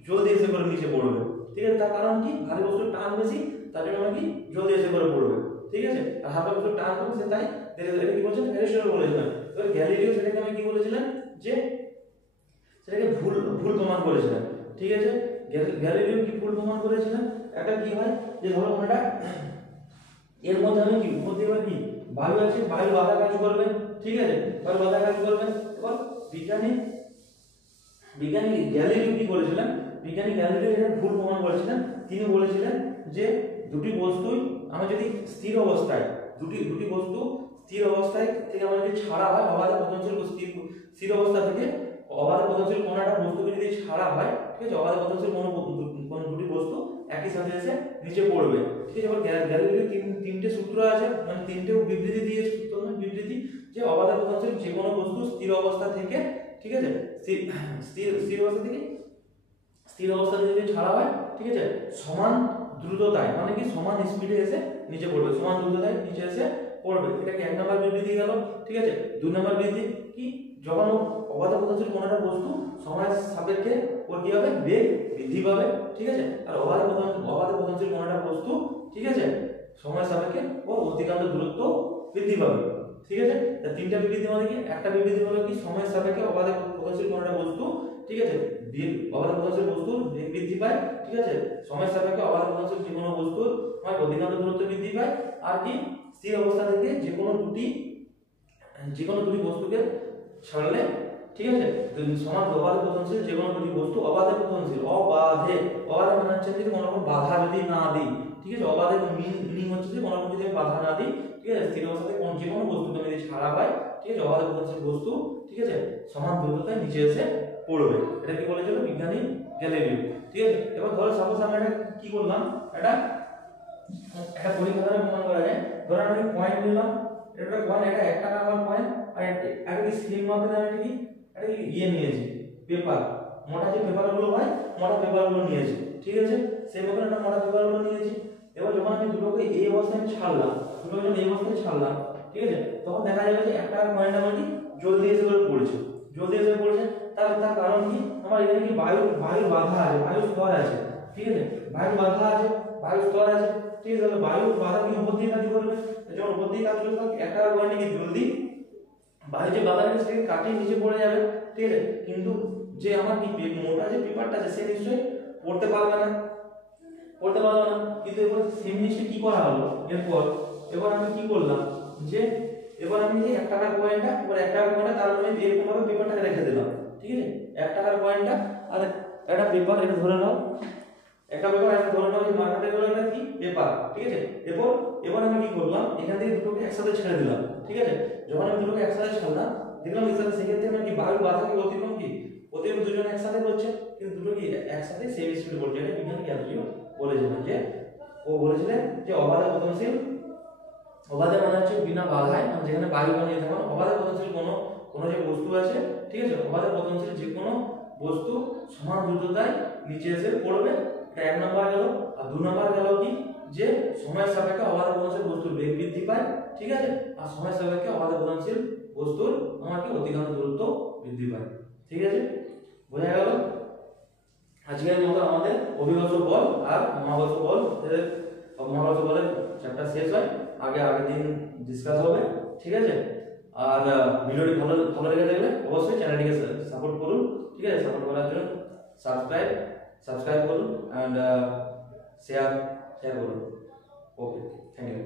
জলদি এসে করে নিচে পড়বে, ঠিক আছে। তার কারণ কি ভারী বস্তুর টান বেশি, তার জন্য আমার কি জলদি এসে করে পড়বে, ঠিক আছে। আর হালকা বস্তুর টান কম, সে তাই এটা কি বলছেন অ্যারিস্টটল বলেছিলেন। এবার গ্যালিলিও সেটাকে আমি কি বলেছিলেন যে সেটাকে ভুল প্রমাণ করেছিলেন, ঠিক আছে। গ্যালিলিও কি ভুল প্রমাণ করেছিলেন, একটা কি হয় যে ধরো কোনটা এর মধ্যে আমি কি উপর দিয়ে কি বায়ু আছে, বায়ু বাধা কাজ করবে, ঠিক আছে, বায়ু বাধা কাজ করবে। এবার বিজ্ঞানী গ্যালিলিও কি করেছিলেন, গ্যালিলিও এটা ভুল প্রমাণ করেছিলেন। তিনি বলেছিলেন যে দুটি বস্তুই আমরা যদি স্থির অবস্থায় দুটি বস্তু স্থির অবস্থায় থেকে আমরা যদি ছাড়া হয় অবাধে পতনশীল স্থির অবস্থা থেকে অবাধে পতনশীল কোন একটা বস্তুকে যদি ছাড়া হয়, ঠিক আছে, অবাধে পতনশীল কোন দুটি বস্তু একই সাথে এসে নিচে পড়বে। ঠিক আছে, এবার গ্যালিলিও তিনটে সূত্র আছে, মানে তিনটে বিবৃতি দিয়েছে, বিবৃতি যে অবাধে পতনশীল যে কোনো বস্তু স্থির অবস্থা থেকে, ঠিক আছে, স্থির অবস্থা থেকে স্থির অবস্থাতে যদি ছাড়া হয়, ঠিক আছে, সমান দ্রুততায়, মানে কি সমান স্পিডে এসে নিচে পড়বে, সমান দ্রুততায় নিচে এসে পড়বে। এটা কি 1 নম্বর বিবৃতি গেল। ঠিক আছে, 2 নম্বর বিবৃতি কি, যখন অবাধে পতনশীল কোনো একটা বস্তু সময়ের সাপেক্ষে ওর কি হবে, বেগ বৃদ্ধি পাবে। ঠিক আছে, আর অবাধে পতনশীল কোনো একটা বস্তু, ঠিক আছে, সময়ের সাপেক্ষে ওর অতিক্রান্ত দূরত্ব বৃদ্ধি পাবে। ঠিক আছে, তা তিনটা বিবৃতি মানে কি, একটা বিবৃতি হলো কি সময়ের সাপেক্ষে অবাধে পতনশীল কোনো একটা বস্তু, ঠিক আছে, অবাধে পতনশীল বস্তুর বেগ বৃদ্ধি পায়। ঠিক আছে, সময়ের সাপেক্ষে অবাধে পতনশীল যে কোনো বস্তুর অতিক্রান্ত দূরত্ব বৃদ্ধি পায়। আর কি স্থির অবস্থা থেকে যে কোনো দুটি বস্তুকে ছাড়লে, ঠিক আছে, সমান অবাধে পতনশীল যে কোনো দুটি বস্তু অবাধে পতনশীল, অবাধে মানে হচ্ছে যে কোনো রকম বাধা যদি না দিই। ঠিক আছে, অবাধে মিনিং হচ্ছে যে কোনো রকম যদি বাধা না দিই, ঠিক আছে, স্থির অবস্থাতে যে কোনো বস্তুকে যদি ছাড়া হয়, ঠিক আছে, অবাধে পতনশীল বস্তু, ঠিক আছে, সমান দ্রুততায় নিচে এসে পড়বে। এটা কি বলেছিল বিজ্ঞানী গ্যালিলিও। ঠিক আছে, এবার ধরো সাপোজ আমরা এটা কি করলাম, একটা পরীক্ষা দ্বারা প্রমাণ করা যায়। ধরো আমি পয়েন্ট নিলাম, এটা কয়েন, এটা 1 টাকা কয়েন, আর একটা কি স্লিপ মাপে আমি কি একটা ইয়ে নিয়েছি, পেপার, মোটা যে পেপারগুলো হয়, মোটা পেপারগুলো নিয়েছি। ঠিক আছে, সেই মতন একটা মোটা পেপারগুলো নিয়েছি। এবার যখন আমি দুটোকে এই অবস্থায় ছাড়লাম, ঠিক আছে, তখন দেখা যাবে যে 1 টাকা কয়েনটা আমার কি জলদি এসে পড়েছে, তার কারণ কি, আমার এখানে কি বায়ুর বাধা আছে, বায়ুর স্তর আছে। ঠিক আছে, বায়ুর বাধা আছে, বায়ুর স্তর আছে। ঠিক আছে, বায়ুর বাধা কি উপর দিয়ে কাজ করবে, যখন উপর দিয়ে কাজ করবে তখন 1 টাকা কয়েনটা কি জলদি বায়ু যে বাধাটা সেটাকে কাটিয়ে নিচে পড়ে যাবে। ঠিক আছে, কিন্তু যে আমার কি মোটা যে পেপারটা আছে সে নিশ্চয়ই পড়তে পারবে না, কিন্তু এবার সেই জিনিসটা কি করা হলো, এবার আমি কি করলাম, যে এবার আমি যে 1 টাকার কয়েনটা, এবার 1 টাকার কয়েনটা তার মানে এরকম ভাবে পেপারটাকে রেখে দিলাম। ঠিক আছে, 1 টাকার কয়েনটা আর একটা পেপার, এটা ধরে নাও, একটা পেপার, একটা ধরে নাও যে মার্কেটে গেল এটা কি পেপার। ঠিক আছে, এবার আমি কি করলাম, এখান থেকে দুটোকে একসাথে ছেড়ে দিলাম। ঠিক আছে, যখন আমি দুটোকে একসাথে ছাড়লাম, দেখলাম সেক্ষেত্রে আমি কি বায়ুর বাধাকে অতিক্রম দুজন একসাথে করছে, কিন্তু দুটো কি একসাথে সেম স্পিড করছে। এটা বিজ্ঞানী গ্যালিলিও বলেছিলেন, যে ও বলেছিলেন যে অবাধে পতনশীল, অবাধে মানে হচ্ছে বিনা বাধায়, মানে যেখানে বায়ু বানিয়ে থাকে, অবাধে পতনশীল কোনো যে বস্তু আছে, ঠিক আছে, অবাধে পতনশীল যে কোনো বস্তু সমান দ্রুততায় নিচে এসে পড়বে। এটা 1 নম্বর গেল। আর 2 নম্বর গেল কি, যে সময়ের সাপেক্ষে অবাধে পতনশীল বস্তুর বেগ বৃদ্ধি পায়। ঠিক আছে, আর সময়ের সাপেক্ষে অবাধে পতনশীল বস্তুর আমাকে অতিক্রান্ত দূরত্ব বৃদ্ধি পায়। ঠিক আছে, বোঝা গেল। আজকের মতো আমাদের অভিকর্ষ বল আর মহাকর্ষ বলের চ্যাপ্টার শেষ হয়, আগের দিন ডিসকাস হবে। ঠিক আছে, আর ভিডিওটি ভালো লেগে থাকলে অবশ্যই চ্যানেলটিকে সাপোর্ট করুন। ঠিক আছে, সাপোর্ট করার জন্য সাবস্ক্রাইব করুন এন্ড শেয়ার করুন। ওকে, থ্যাংক ইউ।